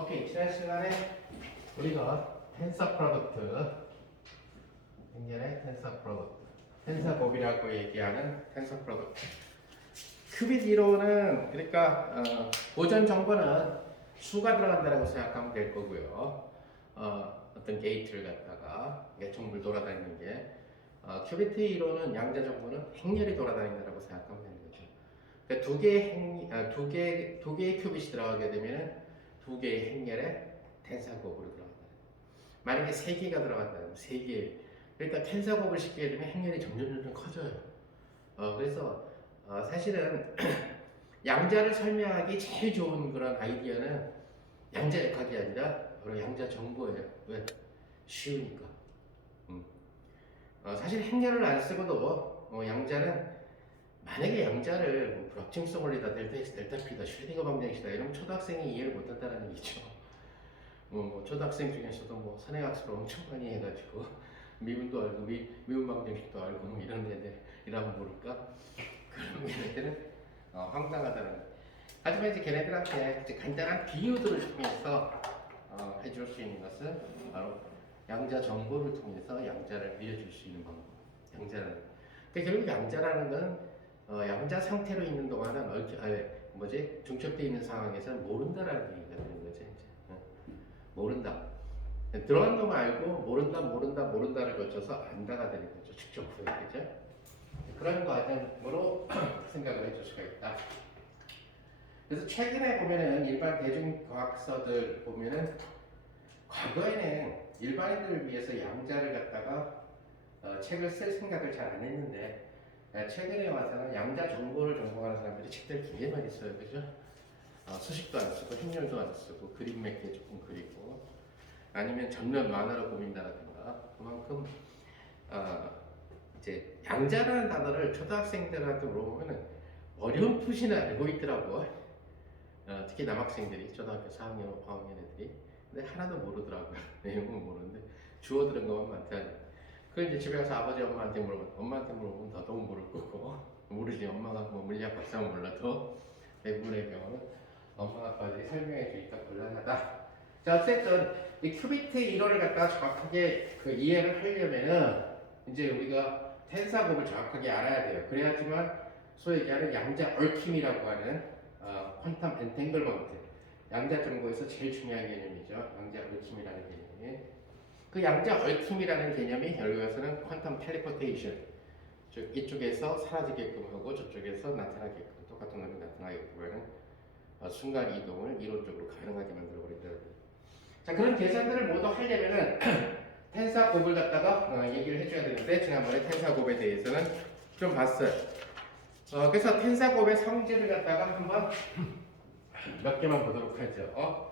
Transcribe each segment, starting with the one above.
오케이, 지난 시간에 우리가 텐서 프로덕트, 행렬의 텐서 프로덕트, 텐서 곱이라고 얘기하는 텐서 프로덕트. 큐빅 이론은 그러니까 보전 정보는 수가 들어간다고 생각하면 될 거고요. 어떤 게이트를 갖다가 개통물 돌아다니는 게 큐비트 이론은 양자 정보는 행렬이 돌아다닌다고 생각하면 되는 거죠. 그러니까 두 개의 큐빗이 들어가게 되면은 두 개의 행렬에 텐사곱으로 들어간다. 만약에 세 개가 들어간다면 세 개. 그러니까 텐사곱을 싣게 되면 행렬이 점점 커져요. 그래서 사실은 양자를 설명하기 제일 좋은 그런 아이디어는 양자 역학이 아니라 바로 양자 정보예요. 왜? 쉬우니까. 사실 행렬을 안 쓰고도 양자는 만약에 양자를 뭐 불확정성 원리다, 델타 X, 델타 P다, 슈레딩거 방정식이다 이러면 초등학생이 이해를 못한다는 얘기죠. 뭐 초등학생 중에서도 뭐 선행학습을 엄청 많이 해가지고 미분도 알고 미분 방정식도 알고 뭐 이런 애들이라고 모를까? 그런 얘네들은 황당하다는 거예요. 하지만 이제 걔네들한테 이제 간단한 비유들을 통해서 해줄 수 있는 것은 바로 양자 정보를 통해서 양자를 알려줄 수 있는 방법. 양자라는. 그러니까 결국 양자라는 건 양자 상태로 있는 동안은 중첩되어 있는 상황에서는 모른다라는 얘기가 되는 거죠. 이제. 모른다. 들어간 놈을 알고 모른다를 거쳐서 안다가 되는 거죠. 축적 후에. 그죠? 그런 과정으로 생각을 해줄 수가 있다. 그래서 최근에 보면은 일반 대중과학서들 보면은 과거에는 일반인들을 위해서 양자를 갖다가 책을 쓸 생각을 잘 안 했는데 최근에 와서는 양자 정보를 전공하는 사람들이 책들 되게 많이 써요. 그죠? 수식도 안 쓰고 행렬도 안 쓰고 그림 몇 개 조금 그리고 아니면 전면 만화로 꾸민다라든가 그만큼 이제 양자라는 단어를 초등학생들한테 물어보면 어려운 표시는 알고 있더라고. 특히 남학생들이 초등학교 4학년, 5학년 애들이 근데 하나도 모르더라고요. 내용은 모르는데 주워 들은 것만 많다니. 그걸 이제 집에 가서 아버지 엄마한테 물어보면 더더욱 모를 거고 모르지. 엄마가 뭐 물리학 박사는 몰라도 대부분의 경우는 엄마 아빠들이 설명해 주니까 곤란하다. 자, 어쨌든 이 큐비트 이론을 갖다가 정확하게 그 이해를 하려면은 이제 우리가 텐사곱을 정확하게 알아야 돼요. 그래야지만 소위 얘기하는 양자 얽힘이라고 하는 퀀텀 엔탱글먼트 양자 정보에서 제일 중요한 개념이죠. 양자 얽힘이라는 개념이. 그 양자 얽힘이라는 개념이 결국에서는 퀀텀 텔레포테이션, 즉 이쪽에서 사라지게끔 하고 저쪽에서 나타나게끔 똑같은 놈이 나타나게끔 하는 순간 이동을 이론적으로 가능하게 만들어 버린다는 거예요. 자, 그런 계산들을 모두 하려면은 텐사곱을 갖다가 얘기를 해줘야 되는데 지난번에 텐사곱에 대해서는 좀 봤어요. 그래서 텐사곱의 성질을 갖다가 한번 몇 개만 보도록 하죠.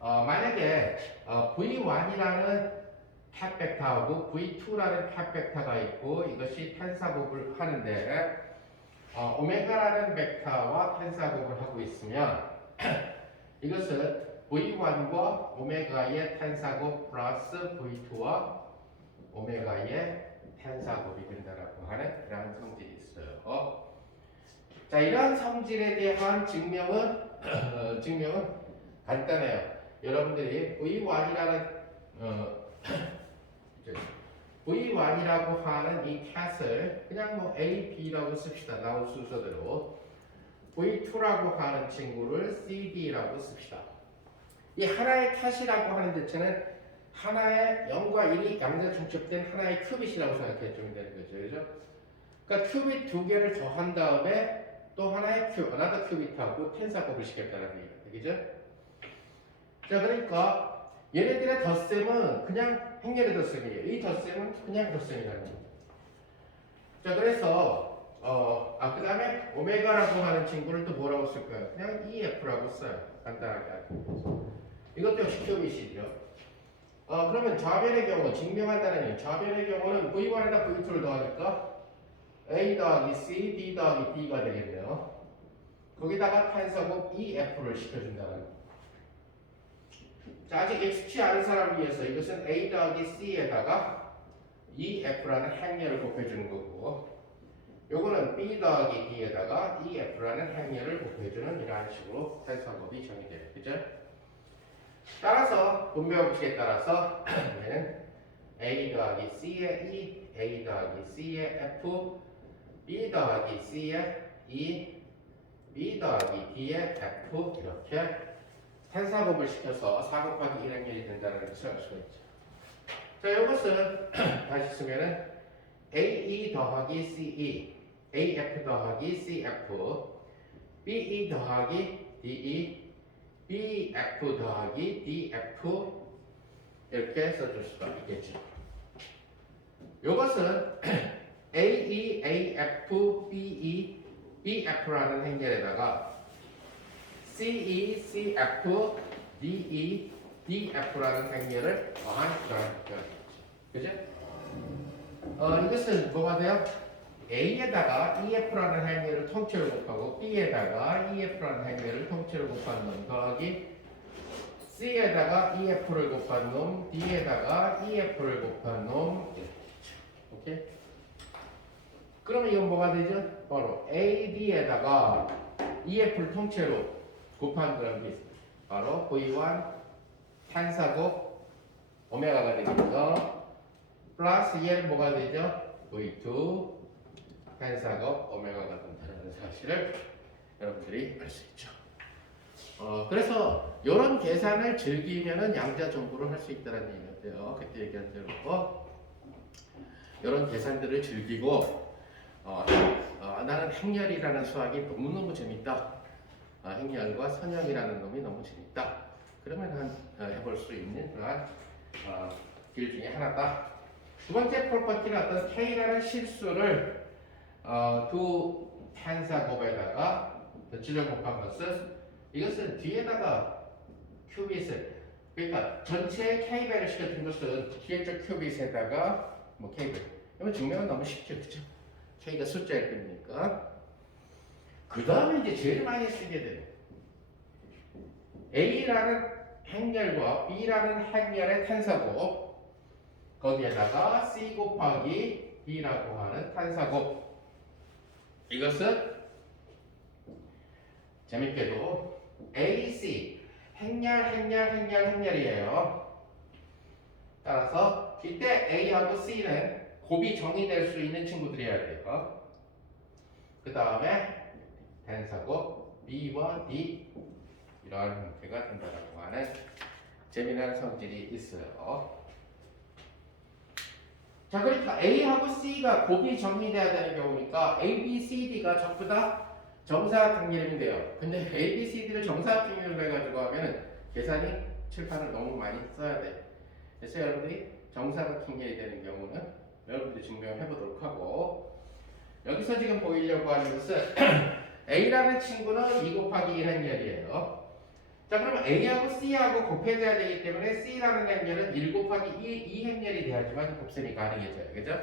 만약에 V1이라는 캡벡터하고 V2라는 캡벡터가 있고 이것이 텐사곱을 하는데 오메가라는 벡터와 텐사곱을 하고 있으면 이것은 V1과 오메가의 텐사곱 플러스 V2와 오메가의 텐사곱이 된다라고 하는 그런 성질이 있어요. 자, 이러한 성질에 대한 증명은 간단해요. 여러분들이 V1이라고 하는 이 캣을 그냥 뭐 A, B라고 씁시다. 나온 순서대로. V2라고 하는 친구를 CD라고 씁시다. 이 하나의 캣이라고 하는 자체는 하나의 0과 1이 양자 중첩된 하나의 큐빗이라고 생각해 주면 되는 거죠. 그죠? 그러니까 큐빗 두 개를 더한 다음에 또 하나의 another 큐빗하고 텐사곱을 시켰다는 얘기입니다. 그죠? 자, 그러니까 얘네들의 덧셈은 그냥 행렬의 덧셈이에요. 이 덧셈은 그냥 덧셈이라는 겁니다. 자, 그래서 그 다음에 오메가라고 하는 친구를 또 뭐라고 쓸까요? 그냥 EF라고 써요. 간단하게 하기 위해서. 이것도 역시 큐빗이죠. 그러면 좌변의 경우 증명한다는 얘기. 좌변의 경우는 V1에다 V2를 더하니까 A 더하기 C, D 더하기 D가 되겠네요. 거기다가 텐사곱 EF를 시켜준다는 거. 자, 아직 익숙치 않은 사람을 위해서 이것은 A 더하기 C에다가 EF라는 행렬을 곱해주는 거고 요거는 B 더하기 D에다가 EF라는 행렬을 곱해주는 이러한 식으로 텐사곱이 정의돼요. 그죠? 따라서 분배 법칙에 따라서 얘는 A 더하기 C의 E, A 더하기 C의 F, B 더하기 C의 E, B 더하기 D의 F 이렇게 탄사곱을 시켜서 4 곱하기 1 행렬이 된다는 것을 알 수가 있죠. 자, 이것은 다시 쓰면은 AE 더하기 CE, AF 더하기 CF, BE 더하기 DE, BF 더하기 DF 이렇게 써줄 수가 있겠죠. 이것은 AE, AF, BE, BF라는 행렬에다가 CE, CF, DE, DF라는 행렬을 더한 그런 그죠? 이것은 뭐가 돼요? A에다가 EF라는 행렬을 통째로 곱하고 B에다가 EF라는 행렬을 통째로 곱한 놈 더하기 C에다가 EF를 곱한 놈, D에다가 EF를 곱한 놈 이렇게 되죠. 오케이? 그러면 이건 뭐가 되죠? 바로 AD에다가 EF를 통째로 곱한 그런 게 있습니다. 바로 V1 탄사곱 오메가가 되겠죠. 플러스 얘는 뭐가 되죠? V2 탄사곱 오메가가 된다는 사실을 여러분들이 알 수 있죠. 그래서 이런 계산을 즐기면은 양자 정보를 할 수 있다는 얘기인데요. 그때 얘기한 대로 이런 계산들을 즐기고 나는 행렬이라는 수학이 너무너무 재밌다. 행렬과 선형이라는 놈이 너무 재밌다. 그러면 해볼 수 있는 그러한 길 중에 하나다. 두 번째 프로퍼티는 어떤 K라는 실수를 두 탄사곱에다가 덧칠을 곱한 것은 이것은 뒤에다가 큐빗을 그러니까 전체 K배를 시켜준 것은 뒤에 쪽 큐빗에다가 뭐 K배 그러면 증명은 너무 쉽죠. 그죠? K가 숫자일 뿐이니까 그 다음에 이제 제일 많이 쓰게 되는 A라는 행렬과 B라는 행렬의 탄사곱 거기에다가 C 곱하기 B라고 하는 탄사곱 이것은 재밌게도 AC 행렬이에요. 따라서 이때 A하고 C는 곱이 정의될 수 있는 친구들이어야 돼요. 그 다음에 탄사곱 B와 D 이러한 형태가 된다고 하는 재미난 성질이 있어요. 자, 그러니까 A하고 C가 곱이 정리돼야 되는 경우니까 A, B, C, D가 전부 다 정사각형 이름인데요. 근데 A, B, C, D를 정사각형 이름으로 해가지고 하면은 계산이 칠판을 너무 많이 써야 돼. 그래서 여러분들이 정사각형이 되는 경우는 여러분들이 증명해 보도록 하고 여기서 지금 보이려고 하는 것은 A라는 친구는 2 곱하기 1 행렬이에요. 자, 그러면 A하고 C하고 곱해져야 되기 때문에 C라는 행렬은 1 곱하기 2 행렬이 돼야지만 곱셈이 가능해져요. 그죠?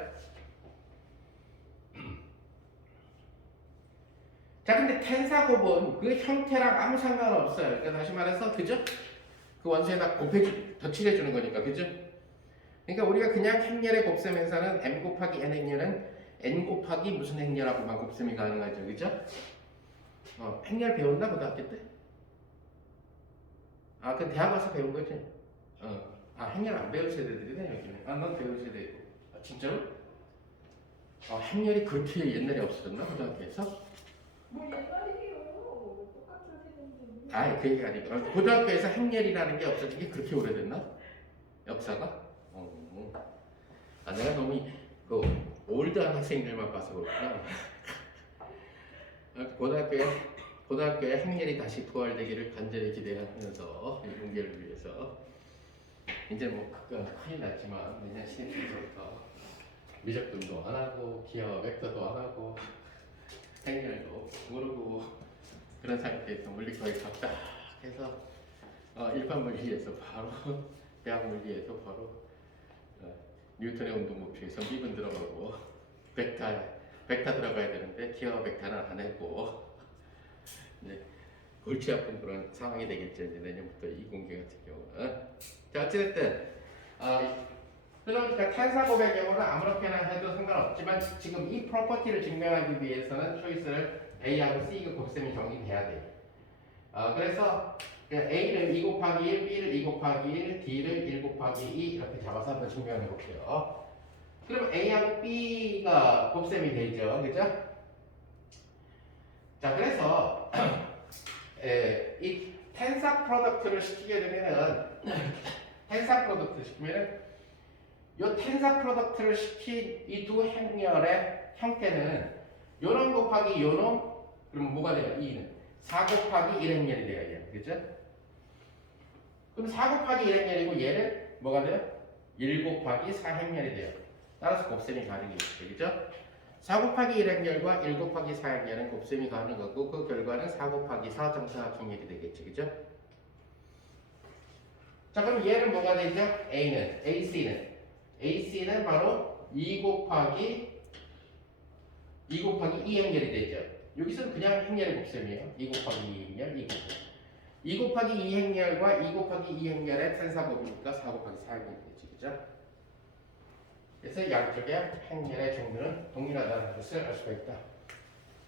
자, 근데 탄사곱은 그 형태랑 아무 상관없어요. 그러니까 다시 말해서, 그죠? 그 원소에다 덧칠해주는 거니까, 그죠? 그러니까 우리가 그냥 행렬의 곱셈 행사는 m 곱하기 n 행렬은 n 곱하기 무슨 행렬하고만 곱셈이 가능하죠. 그죠? 행렬 배웠나 고등학교 때? 그 대학 와서 배운 거지? 행렬 안 배운 세대들이네, 여기는. 넌 배운 세대고. 진짜로? 행렬이 그렇게 옛날에 없어졌나, 고등학교에서? 뭐 옛날이에요. 똑같은 세대인데. 그 얘기가 아니고. 고등학교에서 행렬이라는 게 없어진 게 그렇게 오래됐나? 역사가? 내가 너무 올드한 학생들만 봐서 그렇구나. 고등학교에 행렬이 다시 부활되기를 간절히 기대하면서 이 공개를 위해서 이제 뭐 큰일 났지만 내년 신입생부터 미적분도 안 하고 기하 벡터도 안 하고 행렬도 모르고 그런 상태에서 물리거리 답답해서 일반 물리에서 바로 대학 물리에서 바로 뉴턴의 운동법칙에서 미분 들어가고 벡터 들어가야 되는데 기하 벡터는 안 했고 이제 골치 아픈 그런 상황이 되겠죠. 이제 내년부터 이 공개 같은 경우는. 자, 어찌됐든 그러니까 탄사곱의 경우는 아무렇게나 해도 상관없지만 지금 이 프로퍼티를 증명하기 위해서는 초이스를 A하고 C가 곱셈이 정의돼야 돼요. 그래서 그냥 A를 2 곱하기 1, B를 2 곱하기 1, D를 1 곱하기 2 이렇게 잡아서 한번 증명해 볼게요. 그럼 A하고 B가 곱셈이 되죠. 그죠? 자, 그래서 이 텐사 프로덕트를 시키게 되면은 텐사 프로덕트 시키면은 요 텐사 프로덕트를 시킨 이 두 행렬의 형태는 요놈 곱하기 요놈 그러면 뭐가 돼요? 2는 4 곱하기 1 행렬이 돼요. 얘. 그죠? 그럼 4 곱하기 1 행렬이고 얘는 뭐가 돼요? 1 곱하기 4 행렬이 돼요. 따라서 곱셈이 가능해요. 그죠? 4 곱하기 1 행렬과 1 곱하기 4 행렬은 곱셈이 가능하고 그 결과는 4 곱하기 4 정사각형렬이 되겠죠. 그죠? 자, 그럼 얘는 뭐가 되죠? A는 AC는 바로 2 곱하기 2 행렬이 되죠. 여기서는 그냥 행렬의 곱셈이에요. 2 곱하기 2 행렬, 2 곱하기 2 행렬과 2 곱하기 2 행렬의 텐사곱이니까 4 곱하기 4 행렬이 되죠. 그죠? 그래서 양쪽의 행렬의 종류는 동일하다는 것을 알 수가 있다.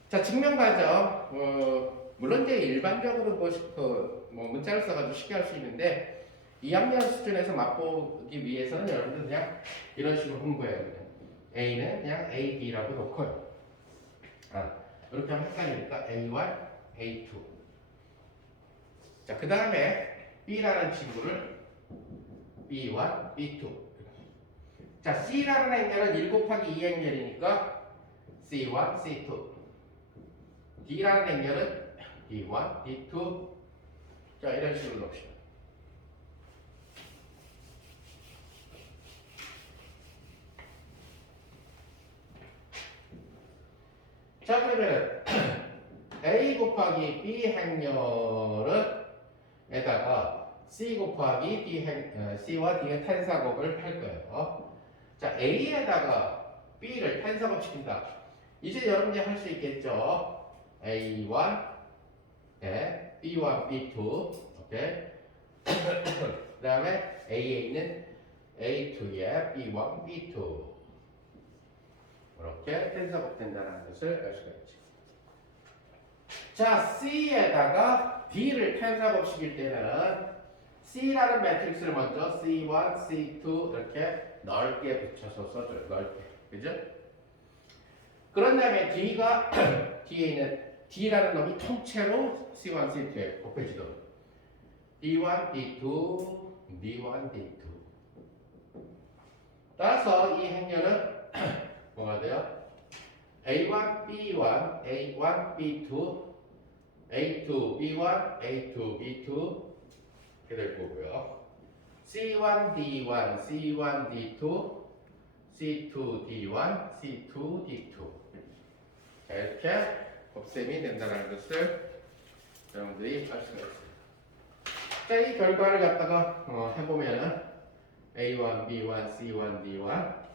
자, 증명 과정. 물론 이제 일반적으로 문자를 써가지고 쉽게 할 수 있는데 2학년 수준에서 맛보기 위해서는 여러분들 그냥 이런 식으로 홍보해요. 그냥. A는 그냥 A, B라고 놓고요. 이렇게 하면 헷갈리니까 A1, A2. 자, 그 다음에 B라는 친구를 B1, B2. 자, C라는 행렬은 1 곱하기 2 행렬이니까 C1, C2. D라는 행렬은 D1, D2. 자, 이런 식으로 놓읍시다. 자, 그러면 A 곱하기 B 행렬은 에다가 C 곱하기 C와 D의 텐사곱을 할 거예요. 자, A에다가 B를 텐사곱 시킨다. 이제 여러분이 할 수 있겠죠. A1, B1, B2, 오케이. 그 다음에 AA는 A2에 B1, B2. 이렇게 텐사곱 된다는 것을 알 수가 있죠. 자, C에다가 D를 텐사곱 시킬 때는 C라는 매트릭스를 먼저 C1, C2 이렇게 넓게 붙여서 써줘요. 넓게. 그죠? 그런 다음에 뒤에 있는 D라는 놈이 통째로 C1, C2에 곱해지도록 D1, D2, D1, D2. 따라서 이 행렬은 뭐가 돼요? A1, B1, A1, B2, A2, B1, A2, B2 이렇게 될 거고요. C1, D1, C1, D2, C2, D1, C2, D2 자, 이렇게 곱셈이 된다는 것을 여러분들이 알 수가 있습니다. 자, 이 결과를 갖다가 해보면은 A1, B1, C1, D1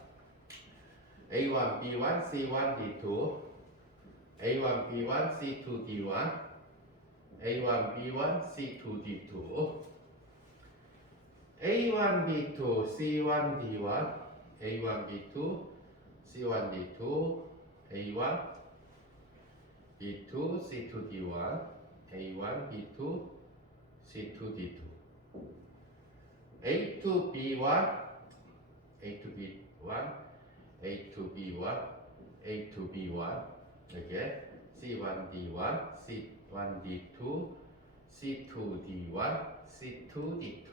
A1, B1, C1, D2 A1, B1, C2, D1 A1, B1, C2, D2 A1, B2, C1, D1 A1, B2, C1, D2 A1, B2, C2, D1 A1, B2, C2, D2 A2, B1 A2, B1 A2, B1 A2, B1 이렇게 C1, D1 C1, D2 C2, D1 C2, D2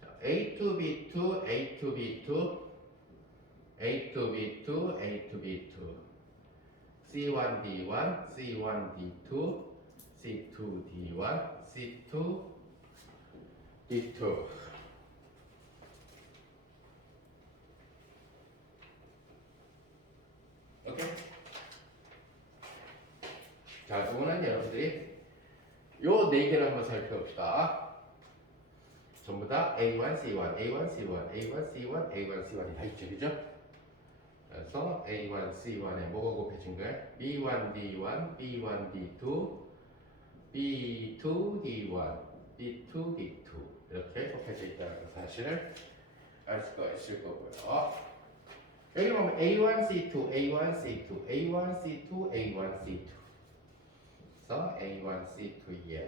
자, A2, B2 A2, B2 A2, B2 A2, B2 C1, D1 C1, D2 C2, D1 C2, D2 오케이? 자, 이거는 여러분들이 요 네 개를 한번 살펴봅시다. 전부 다 A1, C1, A1, C1, A1, C1, A1, C1이 다 있죠, 그죠? 그래서 A1, C1에 뭐가 곱해진 거예요? B1, D1, B1, D2, B2, D1, B2, D2 이렇게 곱해져 있다는 사실을 알 수가 있을 거고요. 여기 보면 A1, C2, A1, C2, A1, C2, A1, C2 그래서 A1, C2에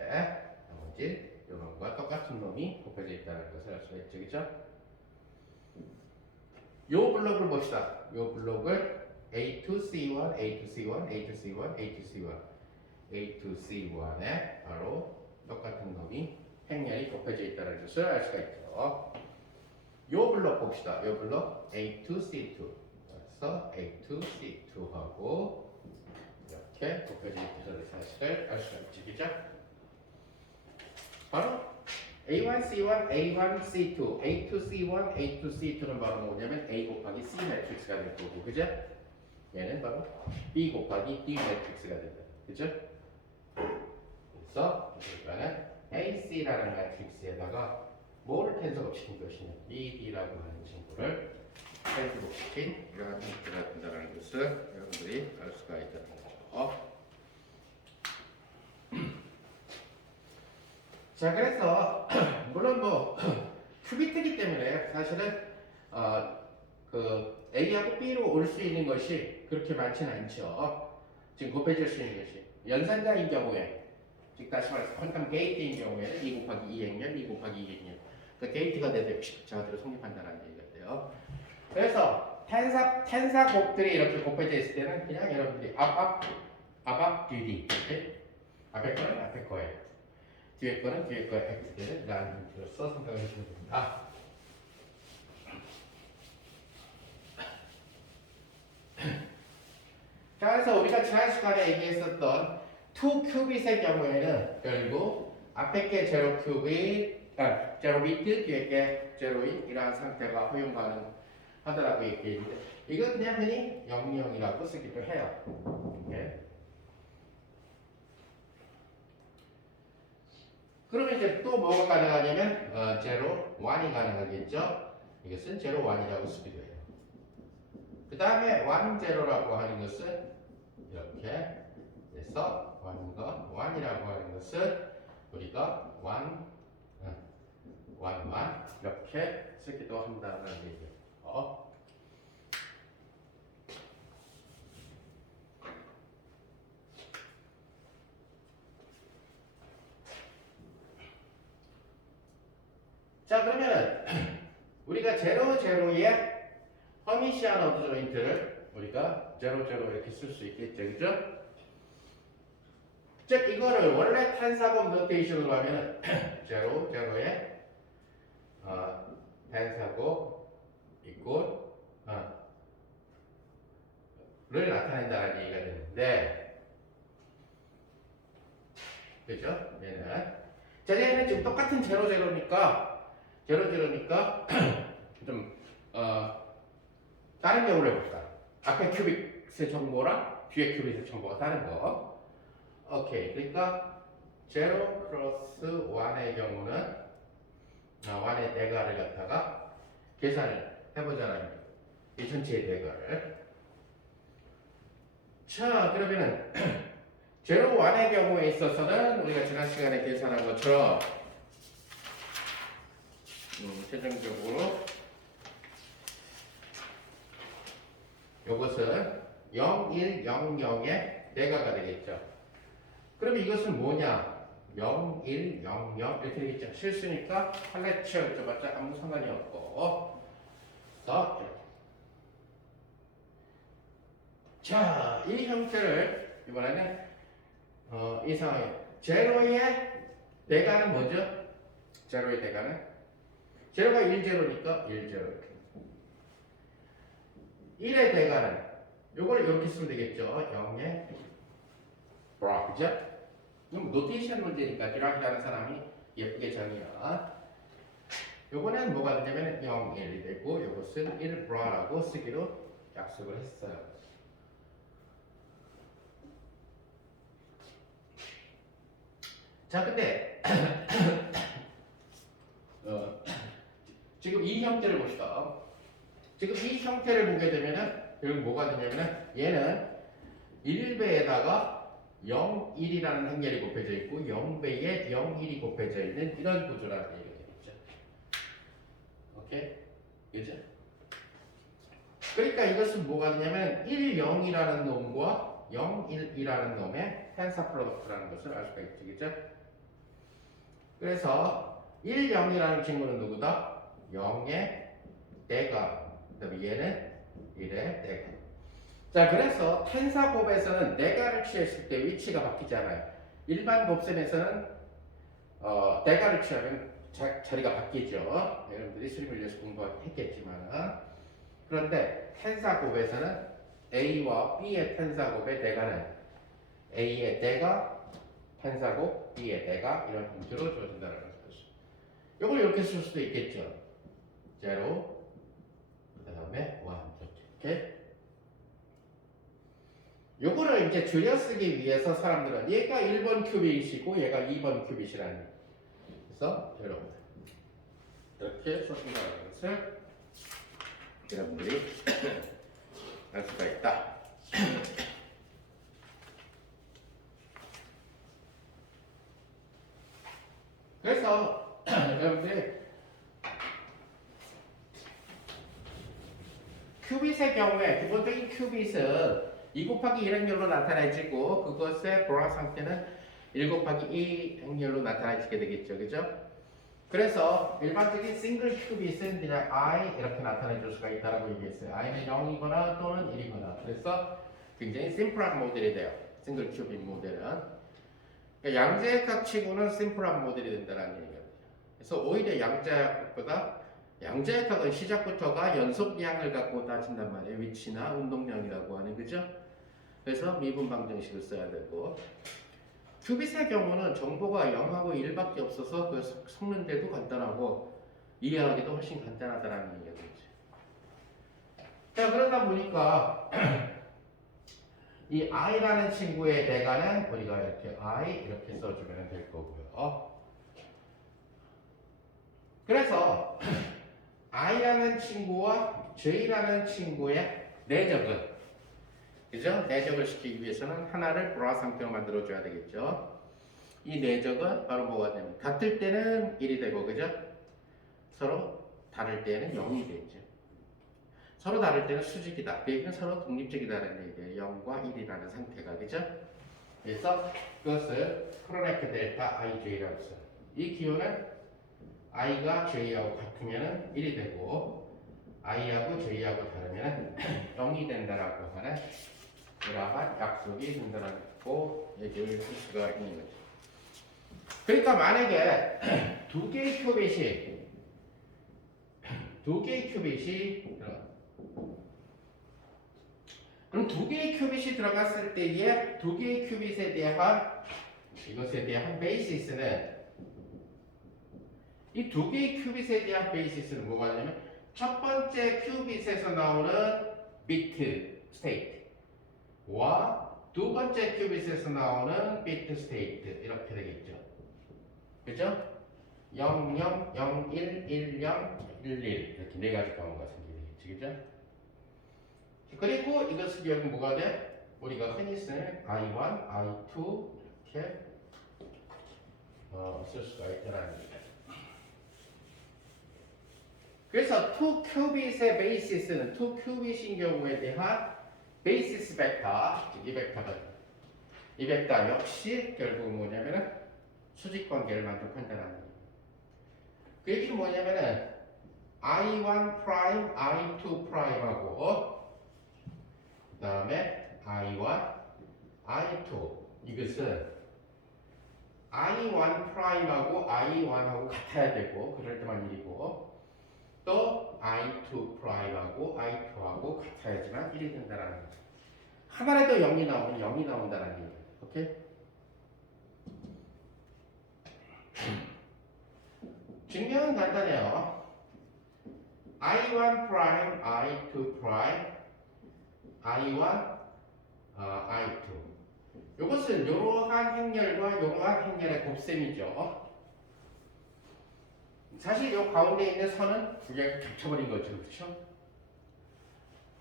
이제 이놈과 똑같은 놈이 곱해져 있다는 것을 알 수가 있죠, 그죠? 요 블록을 봅시다. 요 블록을 A to C1, A to C1, A to C1, A to C1, A to C1에 바로 똑같은 놈이 행렬이 곱해져 있다는 것을 알 수가 있죠. 요 블록 봅시다. 요 블록 A to C2. 그래서 A to C2하고 이렇게 곱해져 있다는 사실을 알 수가 있죠, 그죠? 바로 A1, C1, A1, C2, A to C1, A to C2는 바로 뭐냐면 A 곱하기 C 매트릭스가 될 거고, 그죠? 얘는 바로 B 곱하기 D 매트릭스가 된다, 그죠? 그래서 이거는 AC라는 매트릭스에다가 뭐를 텐서곱시킨 것이냐, BD라고 하는 친구를 텐서곱시킨 이러한 형태가 된다는 것을 여러분들이 알 수가 있다는 거죠. 자, 그래서 물론 뭐 큐비트이기 때문에 사실은 그 A하고 B로 올 수 있는 것이 그렇게 많지는 않죠. 지금 곱해질 수 있는 것이 연산자인 경우에, 즉 다시 말해서 퀀텀 게이트인 경우에는 2 곱하기 2행렬, 2 곱하기 2행렬, 그 게이트가 돼도 역시 자가대로 성립한다는 얘기가 돼요. 그래서 텐사 곱들이 이렇게 곱해져 있을 때는 그냥 여러분들이 앞, 뒤, 이렇게 앞에 거는 앞에 거예요. 뒤에 거는 뒤에 거의 X를 라는 형태로서 생각을 해주면 됩니다. 자, 그래서 우리가 지난 시간에 얘기했었던 2큐빗의 경우에는 결국 앞에 게 제로 큐빗, 제로 비트, 뒤에 게 제로인 이러한 상태가 허용 가능하다라고 얘기했는데 이건 그냥 흔히 00이라고 쓰기도 해요. 이렇게. 그러면 이제 또 뭐가 가능하냐면 제로 1이 가능하겠죠. 이것은 제로 1이라고 쓰기도 해요. 그 다음에 1 제로라고 하는 것은 이렇게 그래서 1과 1이라고 하는 것은 우리가 1 이렇게 쓰기도 한다는 얘기예요. 자, 그러면은 우리가 제로에 허미시안 어드 조인트를 우리가 제로 이렇게 쓸 수 있겠죠, 그죠? 즉 이거를 원래 탄사곱 노테이션으로 하면은 제로에 탄사곱 이꼴 를 나타낸다는 얘기가 되는데, 그죠? 얘는 지금 똑같은 제로니까 좀 다른 경우를 해봅시다. 앞에 큐빅의 정보랑 뒤에 큐빅의 정보가 다른 거. 오케이. 그러니까 제로 크로스 1의 경우는 1의 대가를 갖다가 계산을 해보잖아요. 이 전체의 대가를. 자, 그러면은 제로 1의 경우에 있어서는 우리가 지난 시간에 계산한 것처럼 최종적으로 이것은 0, 1, 0, 0의 대가가 되겠죠. 그럼 이것은 뭐냐? 0, 1, 0, 0 이렇게 되겠죠. 실수니까 할래 치워 줘봤자 아무 상관이 없고. 자, 이 형태를 이번에는 이 상황에 제로의 대가는 뭐죠? 제로의 대가는 제로가 1, 제로니까 1, 제로 이렇게. 1의 대가는 요걸 이렇게 쓰면 되겠죠. 0의 브라, 그죠? 이건 노테이션 문제니까 드라기라는 사람이 예쁘게 정의야. 요거는 뭐가 되냐면 0, 1이 되고 요것은 1 브라라고 쓰기로 약속을 했어요. 자, 근데 지금 이 형태를 봅시다. 지금 이 형태를 보게 되면은 결국 뭐가 되냐면은 얘는 1배에다가 0, 1이라는 행렬이 곱해져 있고 0배에 0, 1이 곱해져 있는 이런 구조라는 얘기가 되겠죠. 오케이? 그죠? 그러니까 이것은 뭐가 되냐면 1, 0이라는 놈과 0, 1이라는 놈의 텐사 프로덕트라는 것을 알 수가 있죠. 그죠? 그래서 1, 0이라는 친구는 누구다? 0의 대가. 그다음에 얘는 1의 대가. 자, 그래서 텐사 곱에서는 대가를 취했을 때 위치가 바뀌잖아요. 일반 곱셈에서는 대가를 취하면 자리가 바뀌죠. 여러분들이 수립을 공부했겠지만, 그런데 텐사 곱에서는 A와 B의 텐사 곱의 대가는 A의 대가, 텐사 곱, B의 대가 이런 형태로 주어진다는 거죠. 이걸 이렇게 쓸 수도 있겠죠. 0, 그 다음에 1 이렇게. 요거를 이제 줄여쓰기 위해서 사람들은 얘가 1번 큐빗이고 얘가 2번 큐빗이라는 얘기. 그래서 여러분 이렇게 써준다는 것을 여러분들이 알 수가 있다. 그래서 여러분들이 큐빗의 경우에 기본적인 큐빗은 2 곱하기 1 행렬로 나타내지고 그것의 보라 상태는 1 곱하기 2 행렬로 나타내지게 되겠죠. 그죠? 그래서 일반적인 싱글 큐빗은 그냥 I 이렇게 나타내 줄 수가 있다고 얘기했어요. I는 0이거나 또는 1이거나. 그래서 굉장히 심플한 모델이 돼요. 싱글 큐빗 모델은. 그러니까 양자역학 치고는 심플한 모델이 된다는 얘기예요. 그래서 오히려 양자역학보다 양자역학은 시작부터가 연속량을 갖고 따진단 말이에요. 위치나 운동량이라고 하는 거죠. 그래서 미분 방정식을 써야 되고 큐빗의 경우는 정보가 0하고 1밖에 없어서 그 섞는데도 간단하고 이해하기도 훨씬 간단하다는 얘기가 되죠. 자, 그러다 보니까 이 i라는 친구의 대가는 우리가 이렇게 i 이렇게 써주면 될 거고요. 그래서 i라는 친구와 j라는 친구의 내적은 그죠? 내적을 시키기 위해서는 하나를 불화 상태로 만들어줘야 되겠죠. 이 내적은 바로 뭐가 되면 같을 때는 1이 되고 그죠? 서로 다를 때는 0이 되죠. 서로 다를 때는 수직이다. 그 얘기는 서로 독립적이다라는 얘기예요. 0과 1이라는 상태가 그죠? 그래서 그것을 크로네크 델타 ij라고 써요. 이 기호는 i가 j하고 같으면 1이 되고 i하고 j하고 다르면 0이 된다라고 하는 이러한 약속이 된다고 얘기를 할 수가 있는 거죠. 그러니까 만약에 두 개의 큐빗이 그럼 두 개의 큐빗이 들어갔을 때에 두 개의 큐빗에 대한 이것에 대한 베이시스는 이 두 개의 큐빗에 대한 베이시스는 뭐가 되냐면 첫 번째 큐빗에서 나오는 비트 스테이트와 두 번째 큐빗에서 나오는 비트 스테이트 이렇게 되겠죠. 그죠? 0, 0, 0, 1, 1, 0, 1, 1 이렇게 네 가지 경우가 생기겠죠. 그죠? 그리고 이것을 결국 뭐가 돼? 우리가 흔히 쓰는 I1, I2 이렇게 쓸 수가 있다는 거죠. 그래서 2큐빗의 베이시스는 2큐빗인 경우에 대한 베이시스 벡터, 이 벡터 역시 결국 뭐냐면은 수직 관계를 만족한다는 거예요. 그 얘기는 뭐냐면은 I1 프라임, I2 프라임하고 그 다음에 I1, I2 이것은 I1 프라임하고 I1하고 같아야 되고 그럴 때만 일이고 또 I2 프라임하고 I2하고 같아야지만 1이 된다는 거죠. 하나라도 0이 나오면 0이 나온다는 얘기예요. 오케이? 증명은 간단해요. I1 프라임, I2 프라임, I1, I2. 이것은 이러한 행렬과 이러한 행렬의 곱셈이죠. 사실 이 가운데 있는 선은 두 개가 겹쳐버린 거죠. 그렇죠?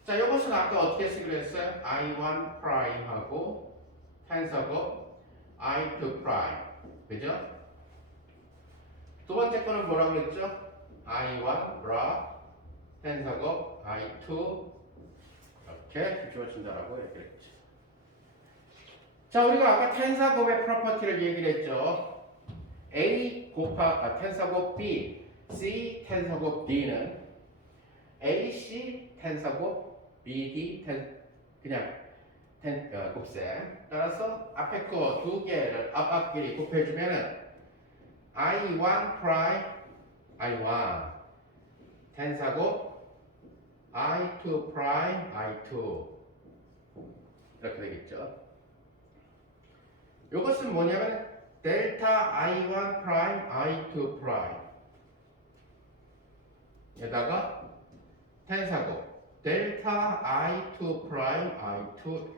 자, 이것은 아까 어떻게 쓰기로 했어요? I1 프라임하고 텐서곱 I2 프라임. 그죠? 두 번째 거는 뭐라고 그랬죠? I1 브라 텐서곱 I2 이렇게 주어진다라고 얘기했죠. 자, 우리가 아까 텐서곱의 프로퍼티를 얘기를 했죠. A 텐사곱 B, C 텐사곱 D는 AC 텐사곱 BD 곱셈. 따라서 앞에 거 두 개를 앞끼리 곱해주면은 I1 프라임 I1 텐사곱 I2 프라임 I2 이렇게 되겠죠. 이것은 뭐냐면 델타 I1 프라임 I2 프라임 에다가 텐사곱 델타 I2 프라임 I2.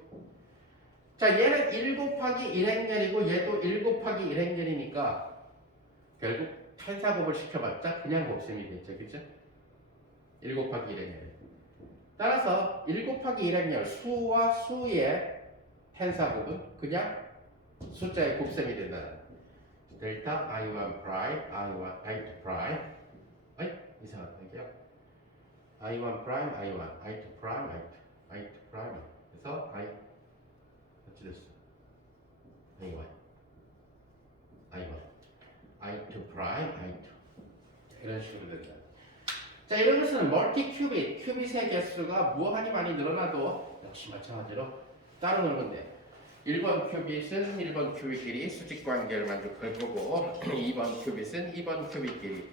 자, 얘는 1 곱하기 1행렬이고 얘도 1 곱하기 1행렬이니까 결국 텐사곱을 시켜봤자 그냥 곱셈이 되죠. 그죠? 1 곱하기 1행렬. 따라서 1 곱하기 1행렬 수와 수의 텐사곱은 그냥 숫자의 곱셈이 된다는 델타 I1 프라임 I1 I2 프라임. 어이? 이상한 얘기야. I1 프라임 I1 I2 프라임 I2 프라임. 그래서 어찌 됐어? I1 I2 프라임 I2 이런 식으로 된다. 자, 이런 것은 멀티 큐빗의 개수가 무한히 많이 늘어나도 역시 마찬가지로 따르는 건데 1번 큐빗은 1번 큐빗끼리 수직 관계를 만족할 거고 2번 큐빗은 2번 큐빗끼리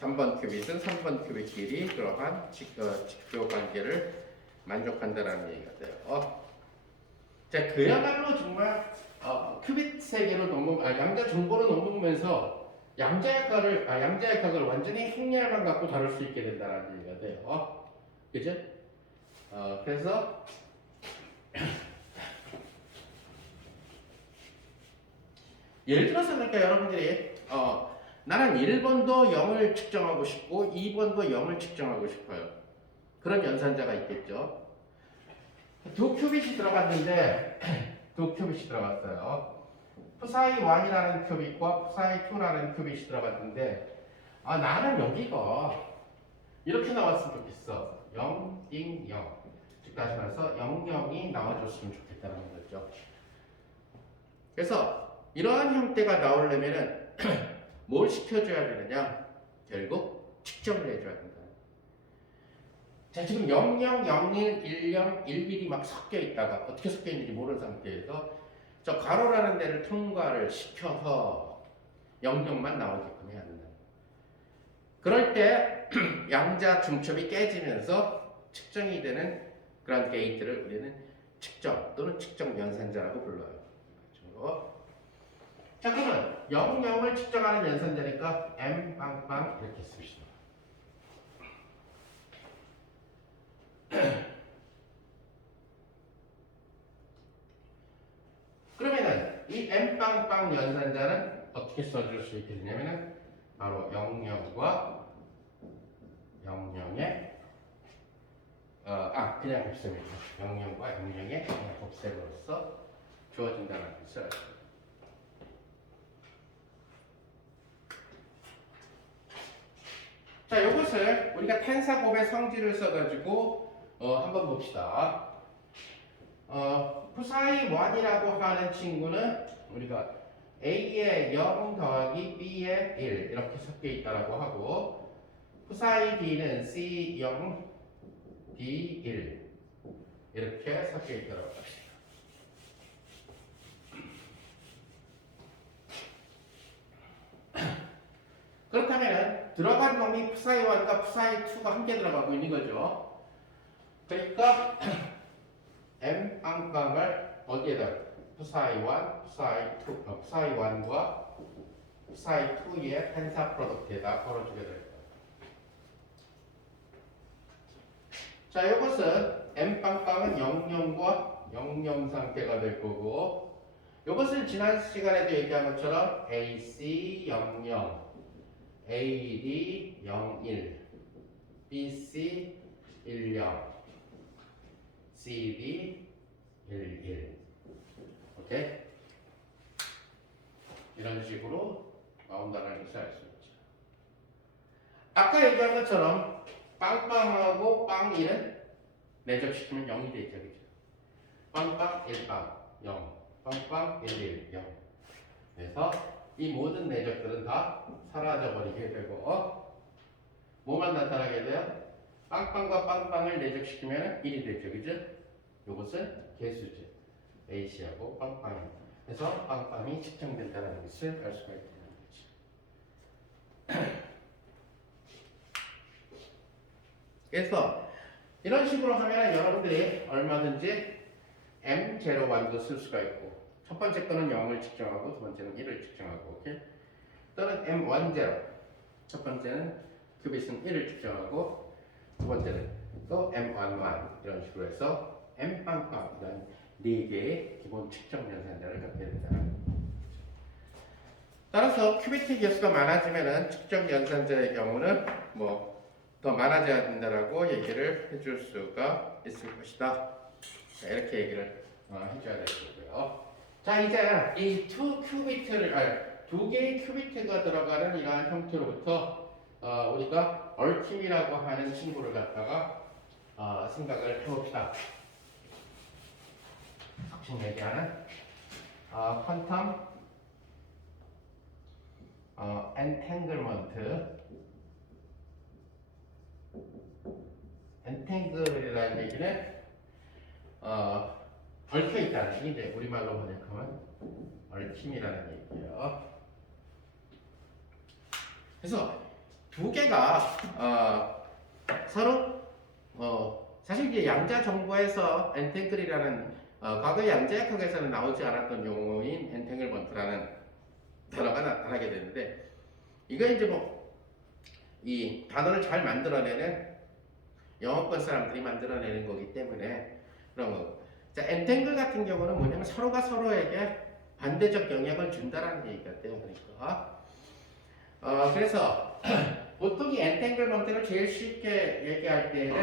3번 큐빗은 3번 큐빗끼리 그러한 직교 관계를 만족한다는 얘기가 돼요. 자, 그야말로 정말 큐빗 세계로 양자 정보로 넘어오면서 양자역학을 완전히 행렬만 갖고 다룰 수 있게 된다는 얘기가 돼요. 그죠? 그래서 예를 들어서 그러니까 여러분들이 나는 1번도 0을 측정하고 싶고 2번도 0을 측정하고 싶어요. 그런 연산자가 있겠죠. 두 큐빗이 들어갔는데 두 큐빗이 들어갔어요. 푸사이 1이라는 큐빗과 푸사이 2라는 큐빗이 들어갔는데 나는 여기가 이렇게 나왔으면 좋겠어. 0, 0. 즉 다시 말해서 0, 0이 나와줬으면 좋겠다는 거죠. 그래서 이러한 형태가 나오려면은 뭘 시켜줘야 되느냐? 결국 측정을 해줘야 된다. 자, 지금 00, 01, 10, 11이 막 섞여 있다가 어떻게 섞여 있는지 모르는 상태에서 저 가로라는 데를 통과를 시켜서 00만 나오게끔 해야 된다. 그럴 때 양자 중첩이 깨지면서 측정이 되는 그런 게이트를 우리는 측정 또는 측정 연산자라고 불러요. 그렇죠? 자, 그러면 00을 측정하는 연산자니까 M 빵빵 이렇게 씁시다. 그러면은 이 M 빵빵 연산자는 어떻게 써줄 수 있게 되냐면은 바로 00과 00의 그냥 곱셈이죠. 00과 00의 그냥 곱셈으로써 주어진다는 뜻을 알죠. 자, 이것을 우리가 텐사곱의 성질을 써가지고 한번 봅시다. 푸사이 1이라고 하는 친구는 우리가 A의 0 더하기 B의 1 이렇게 섞여 있다라고 하고 푸사이 D는 C0 D1 이렇게 섞여 있다라고 합시다. 그렇다면 들어간 놈이 푸사이 1과 푸사이 2가 함께 들어가고 있는 거죠. 그러니까 M 빵빵을 어디에다 푸사이 1, 푸사이 1과 푸사이 2의 펜사 프로덕트에다 걸어주게 될 거예요. 자, 이것은 M 빵빵은 00과 00 상태가 될 거고, 이것은 지난 시간에도 얘기한 것처럼 AC 00, AD 01, BC 10, CD 11. 오케이? 이런 식으로 나온다는 것을 알 수 있죠. 아까 얘기한 것처럼 빵빵하고 빵1은 내접시키면 0이 되죠. 그죠? 빵빵 1빵 0, 빵빵 11 0. 그래서 이 모든 내적들은 다 사라져 버리게 되고 뭐만 나타나게 돼요? 빵빵과 빵빵을 내적시키면 1이 되죠. 그죠? 이것은 개수죠. A씨하고 빵빵입니다. 그래서 빵빵이 측정된다는 것을 알 수가 있다는 거죠. 그래서 이런 식으로 하면 여러분들이 얼마든지 M01도 쓸 수가 있고 첫 번째 거는 0을 측정하고 두 번째는 1을 측정하고 오케이? 또는 M10 첫 번째는 큐빗은 1을 측정하고 두 번째는 또 M11 이런 식으로 해서 M빵빵 이런 4개의 기본 측정 연산자를 갖게 된다는 거죠. 따라서 큐비트 개수가 많아지면은 측정 연산자의 경우는 뭐 더 많아져야 된다라고 얘기를 해줄 수가 있을 것이다. 자, 이렇게 얘기를 해줘야 되고요. 자, 이제 이 2개의 큐비트가 들어가는 이러한 형태로부터 우리가 얽힘이라고 하는 친구를 갖다가 생각을 해봅시다. 지금 얘기하는 퀀텀 엔탱글이라는 얘기는 얽혀 있다는 얘기, 이제 우리말로 번역하면 얽힘이라는 얘기예요. 그래서 두 개가 서로 사실 이제 양자 정보에서 엔탱글이라는 과거 양자역학에서는 나오지 않았던 용어인 엔탱글먼트라는 단어가 나타나게 되는데 이거 이제 뭐 이 단어를 잘 만들어내는 영어권 사람들이 만들어내는 거기 때문에 그런 거고. 자, 엔탱글 같은 경우는 뭐냐면 서로가 서로에게 반대적 영향을 준다라는 얘기가 돼요. 그러니까 그래서 보통 이 엔탱글먼트를 제일 쉽게 얘기할 때는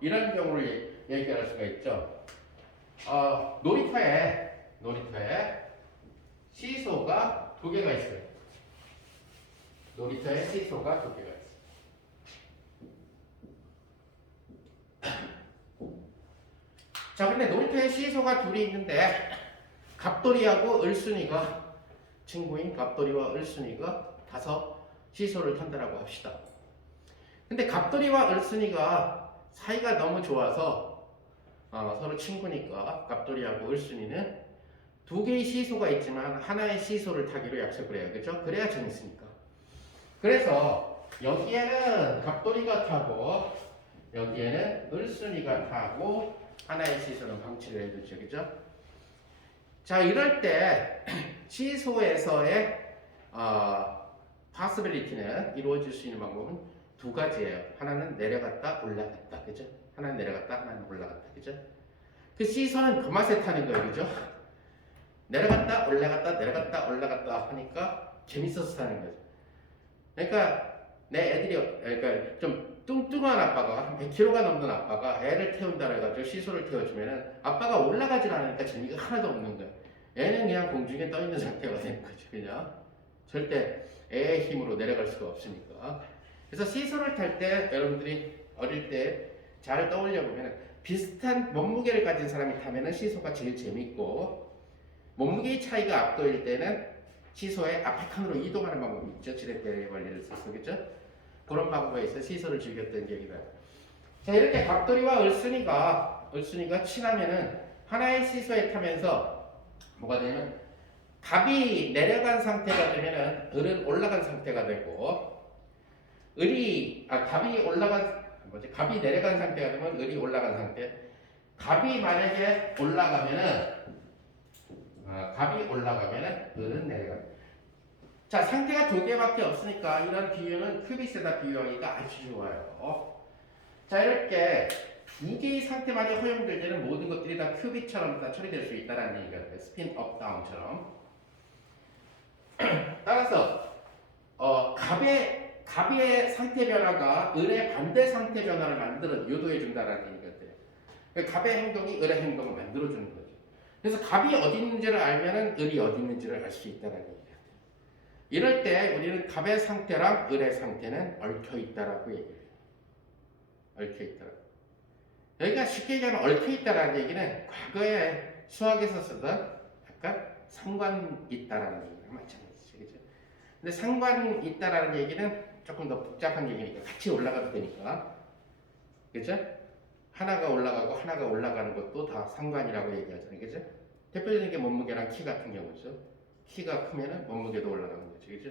이런 경우를 얘기할 수가 있죠. 놀이터에 시소가 2개가 있어요. 놀이터에 시소가 2개가 있어요. 자, 근데 놀이터에 시소가 둘이 있는데 갑돌이하고 을순이가 친구인 갑돌이와 을순이가 가서 시소를 탄다라고 합시다. 근데 갑돌이와 을순이가 사이가 너무 좋아서 서로 친구니까 갑돌이하고 을순이는 2개의 시소가 있지만 하나의 시소를 타기로 약속을 해요. 그죠? 그래야 재밌으니까. 그래서 여기에는 갑돌이가 타고 여기에는 을순이가 타고 하나의 시소는 방치를 해두죠. 그죠? 자, 이럴 때 시소에서의 possibility는 이루어질 수 있는 방법은 2가지예요. 하나는 내려갔다 올라갔다. 그죠? 하나는 내려갔다, 하나는 올라갔다. 그죠? 그 시소는 그 맛에 타는 거예요. 그죠? 내려갔다 올라갔다 내려갔다 올라갔다 하니까 재밌어서 타는 거죠. 그러니까 내 애들이 그러니까 좀 뚱뚱한 아빠가 한 100kg가 넘는 아빠가 애를 태운다 해가지고 시소를 태워주면은 아빠가 올라가질 않으니까 재미가 하나도 없는 거야. 애는 그냥 공중에 떠 있는 상태가 되는 거죠. 그냥 절대 애의 힘으로 내려갈 수가 없으니까. 그래서 시소를 탈 때 여러분들이 어릴 때 잘 떠올려 보면 비슷한 몸무게를 가진 사람이 타면은 시소가 제일 재밌고 몸무게의 차이가 압도일 때는 시소의 앞에 칸으로 이동하는 방법이 있죠. 지렛대 원리를 써서 그죠? 그런 방법에서 시소를 즐겼던 기억이 나요. 자, 이렇게 갑돌이와 을순이가 친하면은 하나의 시소에 타면서 뭐가 되냐면 갑이 내려간 상태가 되면은 을은 올라간 상태가 되고 갑이 내려간 상태가 되면 을이 올라간 상태. 갑이 만약에 올라가면은 을은 내려가. 자, 상태가 2개밖에 없으니까 이런 비유는 큐빗에다 비유하기가 아주 좋아요. 자, 이렇게 2개의 상태만이 허용될 때는 모든 것들이 다 큐빗처럼 다 처리될 수 있다는 얘기가 돼요. 스핀 업 다운처럼. 따라서 갑의 상태 변화가 을의 반대 상태 변화를 유도해 준다는 얘기가 돼요. 갑의 행동이 을의 행동을 만들어 주는 거죠. 그래서 갑이 어디 있는지를 알면은 을이 어디 있는지를 알 수 있다는 얘기가 돼요. 이럴 때 우리는 갑의 상태랑 을의 상태는 얽혀 있다라고 얘기해요. 얽혀 있다라고. 여기가 쉽게 얘기하면 얽혀 있다라는 얘기는 과거에 수학에서 쓰던 약간 상관 있다라는 얘기랑 마찬가지죠. 근데 상관이 있다라는 얘기는 조금 더 복잡한 얘기니까 같이 올라가도 되니까. 그죠? 하나가 올라가고 하나가 올라가는 것도 다 상관이라고 얘기하잖아요. 그죠? 대표적인 게 몸무게랑 키 같은 경우죠. 키가 크면은 몸무게도 올라가는 거죠. 그죠?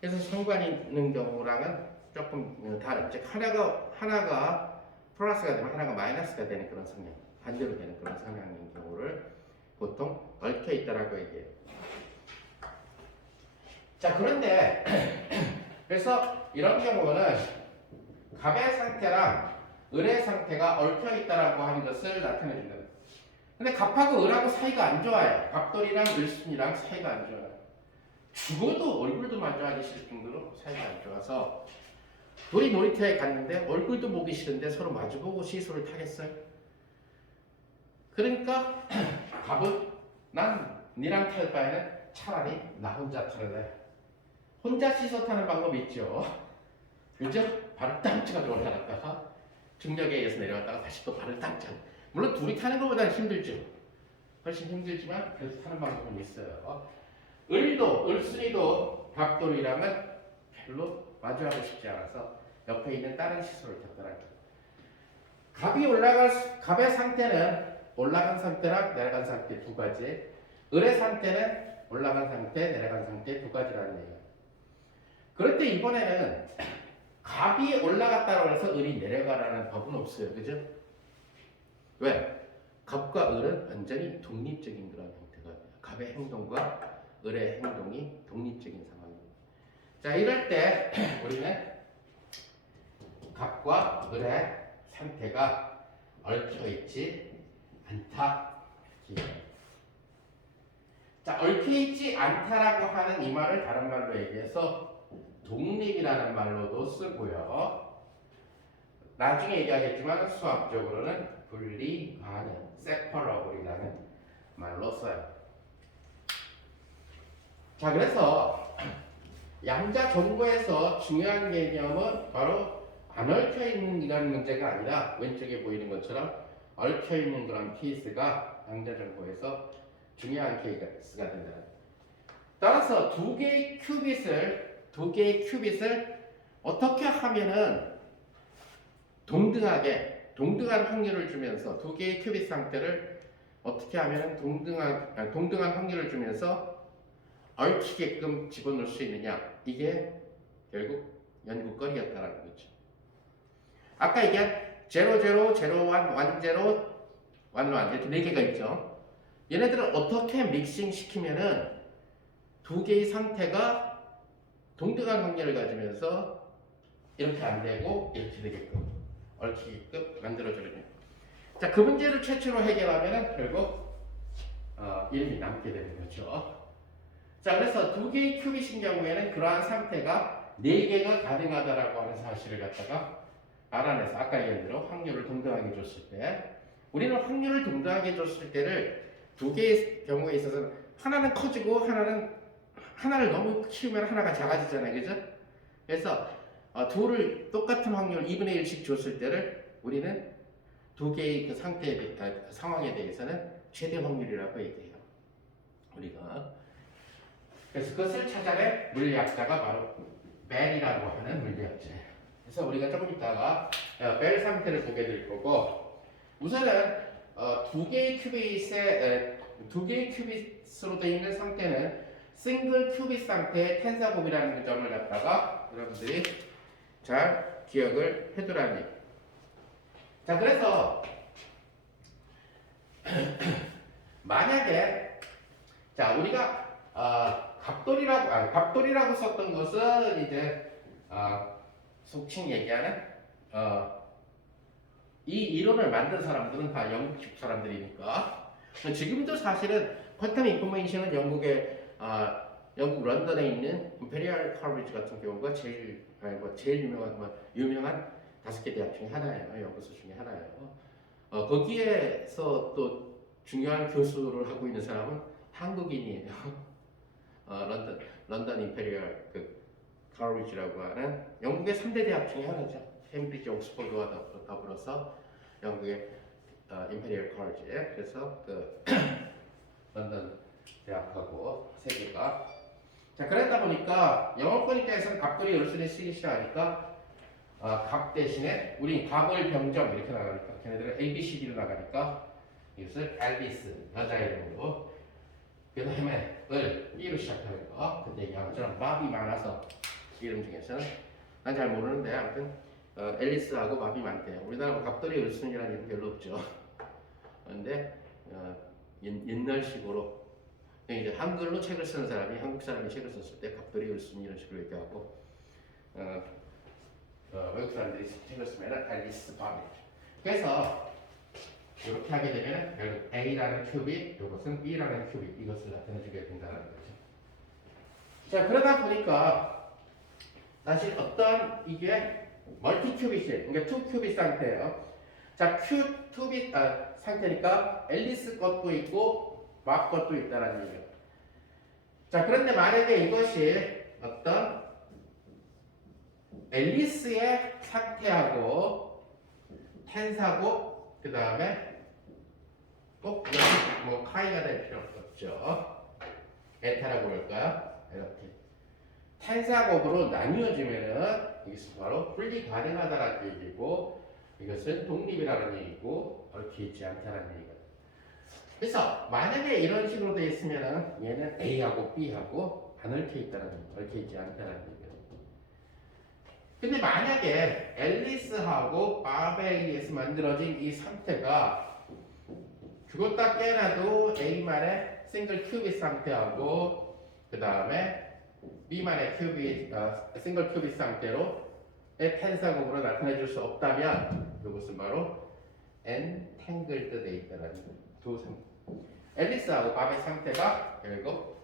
그래서 상관이 있는 경우랑은 조금 다른. 즉 하나가 플러스가 되면 하나가 마이너스가 되는 그런 성향, 반대로 되는 그런 성향인 경우를 보통 얽혀 있다라고 얘기해요. 자, 그런데 그래서 이런 경우는 갑의 상태랑 을의 상태가 얽혀 있다라고 하는 것을 나타내 준다. 근데 갑하고 을하고 사이가 안 좋아요. 갑돌이랑 을순이랑 사이가 안 좋아요. 죽어도 얼굴도 마주하기 싫을 정도로 사이가 안 좋아서 둘이 놀이터에 갔는데 얼굴도 보기 싫은데 서로 마주보고 시소를 타겠어요? 그러니까 갑은 난 니랑 탈 바에는 차라리 나 혼자 탈래. 혼자 시소 타는 방법 있죠. 그죠? 발을 땅찍어 올라갔다가 중력에 의해서 내려갔다가 다시 또 발을 땅찍어. 물론 둘이 타는 것보다는 힘들죠. 훨씬 힘들지만 그래서 타는 방법은 있어요. 을순이도 갑돌이랑은 별로 마주하고 싶지 않아서 옆에 있는 다른 시소를 탔더라고요. 갑의 상태는 올라간 상태랑 내려간 상태 두 가지. 을의 상태는 올라간 상태, 내려간 상태 두 가지라는 얘기예요. 그럴 때 이번에는 갑이 올라갔다고 해서 을이 내려가라는 법은 없어요. 그죠? 왜? 갑과 을은 완전히 독립적인 그런 형태가 돼요. 갑의 행동과 을의 행동이 독립적인 상황입니다. 자, 이럴 때 우리는 갑과 을의 상태가 얽혀 있지 않다. 자, 얽혀 있지 않다라고 하는 이 말을 다른 말로 얘기해서 독립이라는 말로도 쓰고요. 나중에 얘기하겠지만 수학적으로는 분리 가능, separable이라는 말로 써요. 자, 그래서 양자 정보에서 중요한 개념은 바로 안 얽혀 있는 이라는 문제가 아니라 왼쪽에 보이는 것처럼 얽혀 있는 그런 케이스가 양자 정보에서 중요한 케이스가 된다. 따라서 두 개의 큐빗을 어떻게 하면은 동등한 확률을 주면서 두 개의 큐빗 상태를 어떻게 하면은 동등한 확률을 주면서 얽히게끔 집어넣을 수 있느냐, 이게 결국 연구거리였다라는 거죠. 아까 얘기한 0, 0, 0, 1, 1, 0, 1, 1 이렇게 네 개가 있죠. 얘네들을 어떻게 믹싱 시키면은 두 개의 상태가 동등한 확률을 가지면서 이렇게 안 되고 이렇게 되게끔 얽히게끔 만들어주는. 자, 그 문제를 최초로 해결하면은 결국 이름이 남게 되는 거죠. 자, 그래서 두 개의 큐빗인 경우에는 그러한 상태가 네 개가 가능하다라고 하는 사실을 갖다가 알아내서 아까 얘기한 대로 확률을 동등하게 줬을 때, 우리는 확률을 동등하게 줬을 때를 두 개의 경우에 있어서 하나는 커지고 하나를 너무 키우면 하나가 작아지잖아요. 그죠? 그래서 둘을 똑같은 확률 2분의 1씩 줬을 때를 우리는 두 개의 그 상황에 대해서는 최대 확률이라고 얘기해요. 우리가. 그래서 그것을 찾아낸 물리학자가 바로 벨이라고 하는 물리학자예요. 그래서 우리가 조금 있다가 벨 상태를 보게 될 거고, 우선은 두 개의 큐빗으로 되어 있는 상태는 싱글 큐빗 상태의 텐사곱이라는 그 점을 갖다가 여러분들이 잘 기억을 해두라는 얘기. 자, 그래서 만약에 자, 우리가 갑돌이라고 썼던 것은 이제 속칭 얘기하는 이 이론을 만든 사람들은 다 영국 쪽 사람들이니까. 지금도 사실은 퀀텀 인포메이션은 영국 런던에 있는 임페리얼 컬리지 같은 경우가 제일 유명한 5개 대학 중에 하나예요. 연구소 중에 하나예요. 거기에서 또 중요한 교수를 하고 있는 사람은 한국인이에요. 런던 임페리얼 컬리지라고 하는 영국의 3대 대학 중에 하나죠. 캠브리지, 옥스퍼드와 더불어서 영국의 임페리얼 컬리지. 그래서 런던 대학하고 세 개가 자, 그러다 보니까 영어권 입장에서는 값돌이 열순이 쓰기 싫어하니까 값 대신에 우리 값을 병정 이렇게 나가니까 걔네들은 A, B, C, D로 나가니까 이것을 앨리스 여자 이름으로 그 다음에 을 B로 시작하는 거 그때 얘기한 것처럼 마비 많아서 이름 중에서는 난 잘 모르는데 아무튼 앨리스하고 마비 많대요. 우리나라 값돌이 열순이라는 이름 별로 없죠. 그런데 옛날식으로 이제 한글로 책을 쓰는 사람이 한국 사람이 책을 썼을 때 갑돌이 열순 이런 식으로 얘기하고 외국 사람들이 책을 쓰면 앨리스 바비. 그래서 이렇게 하게 되면 결국 A라는 큐빅, 이것은 B라는 큐빅 이것을 나타내주게 된다는 거죠. 자, 그러다 보니까 사실 어떤 이게 멀티 큐빅이 그러니까 투 큐빅 상태예요. 자, 큐빅 상태니까 앨리스 것도 있고 막 것도 있다라는 얘기예요. 자, 그런데 만약에 이것이 어떤 앨리스의 상태하고 텐사고 그 다음에 꼭 뭐 카이가 될 필요 없죠. 에타라고 그럴까요? 이렇게 텐사곡으로 나뉘어지면은 이것은 바로 분리 가능하다라는 얘기고 이것은 독립이라는 얘기고 얽혀 있지 않다라는 얘기거든요. 그래서 만약에 이런 식으로 되어 있으면은 얘는 A하고 B하고 안 얽혀 있다는 얘기, 얽혀 있지 않다는 얘기거든요. 근데 만약에 앨리스하고 바베에 의해서 만들어진 이 상태가 그것 다 깨놔도 A만의 싱글 큐빅 상태하고 그 다음에 B만의 싱글 큐빅 상태로 텐사곡으로 나타내 줄 수 없다면 이것은 바로 엔탱글드 돼 있다라는 두 상태. 앨리스하고 밥의 상태가 결국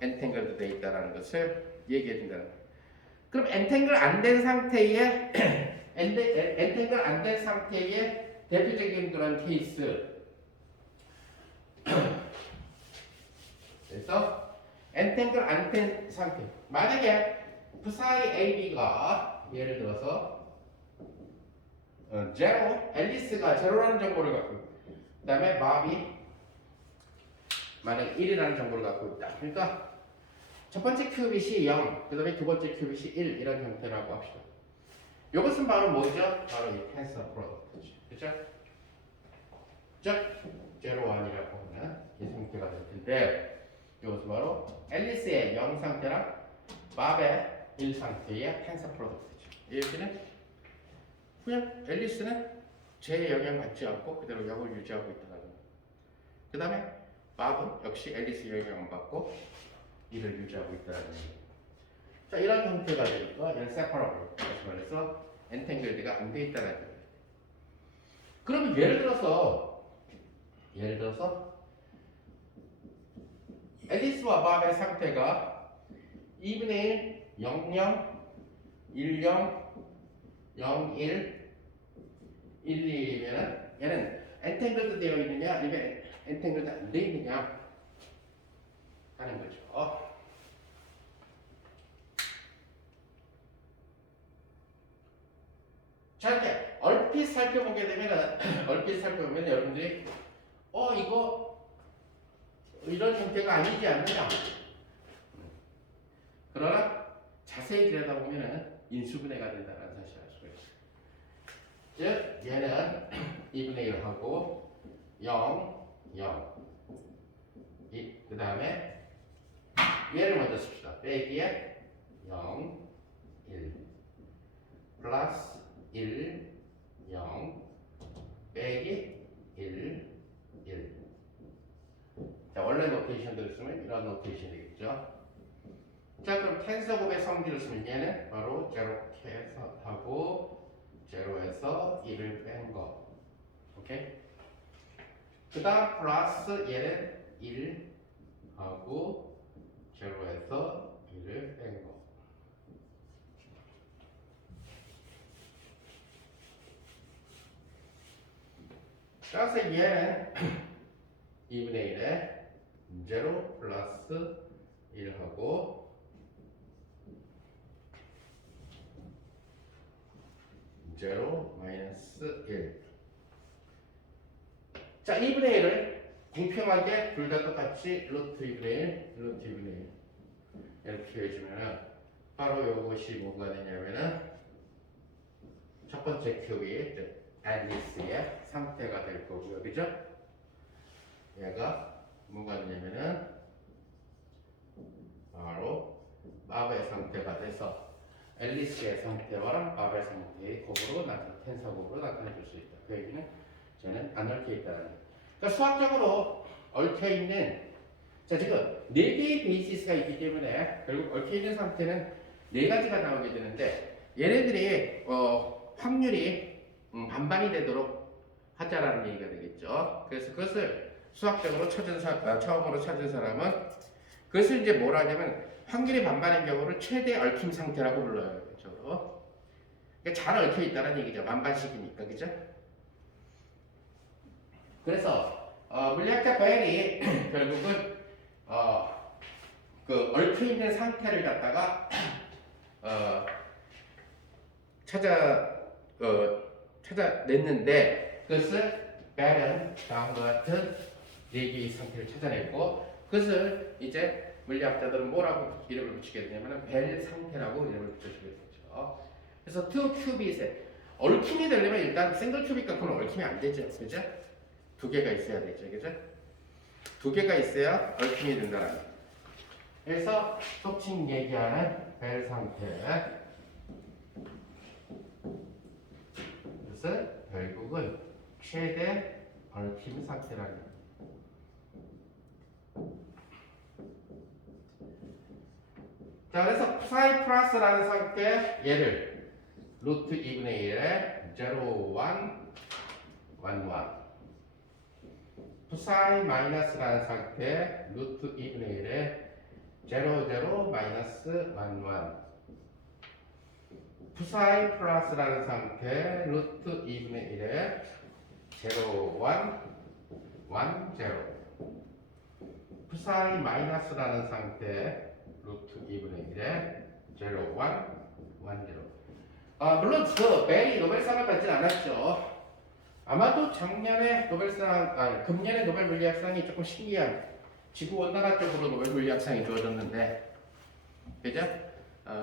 엔탱글드 돼 있다라는 것을 얘기해 준다는 거예요. 그럼 엔탱글 안 된 상태의 엔탱글 안 된 상태의 대표적인 그런 케이스. 그래서 엔탱글 안 된 상태. 만약에 부사의 AB가 예를 들어서 제로, 앨리스가 제로라는 정보를 갖고 있고 그 다음에 마비 만약 1이라는 정보를 갖고 있다. 그러니까 첫 번째 큐빗이 0, 그 다음에 두 번째 큐빗이 1 이런 형태라고 합시다. 이것은 바로 뭐죠? 바로 이 텐서 프로덕트죠. 그죠? 즉, 제로 1이라고 하는 이 상태가 될 텐데 이것은 바로 앨리스의 0 상태랑 밥의 1 상태의 텐서 프로덕트죠. 이 얘기는 그냥 앨리스는 제 영향 받지 않고 그대로 0을 유지하고 있다는 거예요. 그 다음에 밥은 역시 앨리스 영향을 받고 1을 유지하고 있다는 얘기예요. 자, 이런 형태가 되니까 얘는 separable. 다시 말해서 entangled가 안 돼 있다는 얘기예요. 그러면 예를 들어서 앨리스와 밥의 상태가 2분의 1, 0, 0, 1, 0, 0, 1, 1, 2이면 얘는 entangled 되어 있느냐 아니면 entangled 안 돼 있느냐 하는 거죠. 자, 이렇게 얼핏 살펴보게 되면은 얼핏 살펴보면 여러분들이 이거 이런 형태가 아니지 않느냐. 그러나 자세히 들여다보면은 인수분해가 된다는 사실을 알 수가 있어요. 즉 얘는 2분의 1하고 0, 0 그 다음에 얘를 먼저 씁시다. 빼기에 0, 1 플러스 1, 0 빼기 1, 1. 자, 원래 노테이션대로 쓰면 이런 노테이션이 되겠죠. 자, 그럼 텐서곱의 성질을 쓰면 얘는 바로 제로해서 하고 제로에서 1을 뺀 거. 오케이? 그 다음 플러스 얘는 1 하고 제로에서 1을 뺀 거. 따라서 얘는 2분의 1에 0 플러스 1하고 제로 마이너스 1. 자, 2분의 1을 공평하게 둘 다 똑같이 루트 2분의 1, 루트 2분의 1. 이렇게 해주면은 바로 이것이 뭐가 되냐면은 첫 번째 큐빅 앨리스의 상태가 될 거고요, 그죠? 얘가 뭐가 되냐면은 바로 마법의 상태가 돼서 앨리스의 상태와 마법의 상태의 곱으로 텐사 곱으로 나타내 줄 수 있다. 그 얘기는 저는 안 얽혀 있다는 거예요. 그러니까 수학적으로 얽혀 있는 자 지금 네 개의 베이시스가 있기 때문에 결국 얽혀 있는 상태는 네 가지가 나오게 되는데 얘네들이 확률이 반반이 되도록 하자라는 얘기가 되겠죠. 그래서 그것을 수학적으로 처음으로 찾은 사람은 그것을 이제 뭐라 하냐면 확률이 반반인 경우를 최대 얽힘 상태라고 불러요. 그렇죠? 그러니까 잘 얽혀 있다는 얘기죠. 반반씩이니까, 그죠? 그래서 물리학자 벨이 결국은 그 얽혀 있는 상태를 갖다가 찾아냈는데 그것을 벨은 다음과 같은 네 개의 상태를 찾아냈고 그것을 이제 물리학자들은 뭐라고 이름을 붙이게 되냐면 벨 상태라고 이름을 붙여주게 되죠. 그래서 투 큐빗에 얽힘이 되려면 일단 싱글 큐빗 갖고는 얽힘이 안 되죠, 그죠? 두 개가 있어야 되죠, 그죠? 두 개가 있어야 얽힘이 된다는 거예요. 그래서 속칭 얘기하는 벨 상태. 그래서 결국은 최대 얽힘 상태라는 거예요. 자, 그래서 psi 플러스라는 상태 얘를 루트 2분의 1에 0, 1, 1, 1 psi 마이너스라는 상태 루트 2분의 1에 0, 0, 마이너스 1, 1 psi 플러스라는 상태 루트 2분의 1에 0, 1, 1, 0 psi 마이너스라는 상태 루트 2분의 1에 0, 1, 1, 0 물론 그 벨이 노벨상을 받진 않았죠. 아마도 작년에 금년에 노벨 물리학상이 조금 신기한 지구온난화 쪽으로 노벨 물리학상이 주어졌는데 그죠?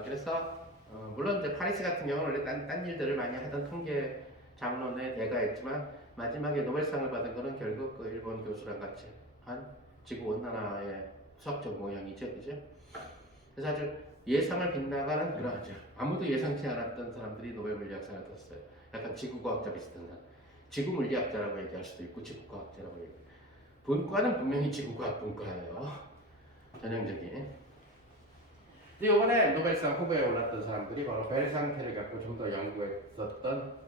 그래서 물론 이제 파리스 같은 경우는 원래 딴 일들을 많이 하던 통계 장론의 대가였지만 마지막에 노벨상을 받은 거는 결국 그 일본 교수랑 같이 한 지구온난화의 수학적 모양이죠, 그죠? 그래서 아주 예상을 빗나가는 그러하죠. 아무도 예상치 않았던 사람들이 노벨 물리학상을 땄어요. 약간 지구과학자 비슷한 사람. 지구 물리학자라고 얘기할 수도 있고 지구과학자라고 얘기해요. 분과는 분명히 지구과학 분과예요. 전형적인. 근데 이번에 노벨상 후보에 올랐던 사람들이 바로 벨 상태를 갖고 좀 더 연구했었던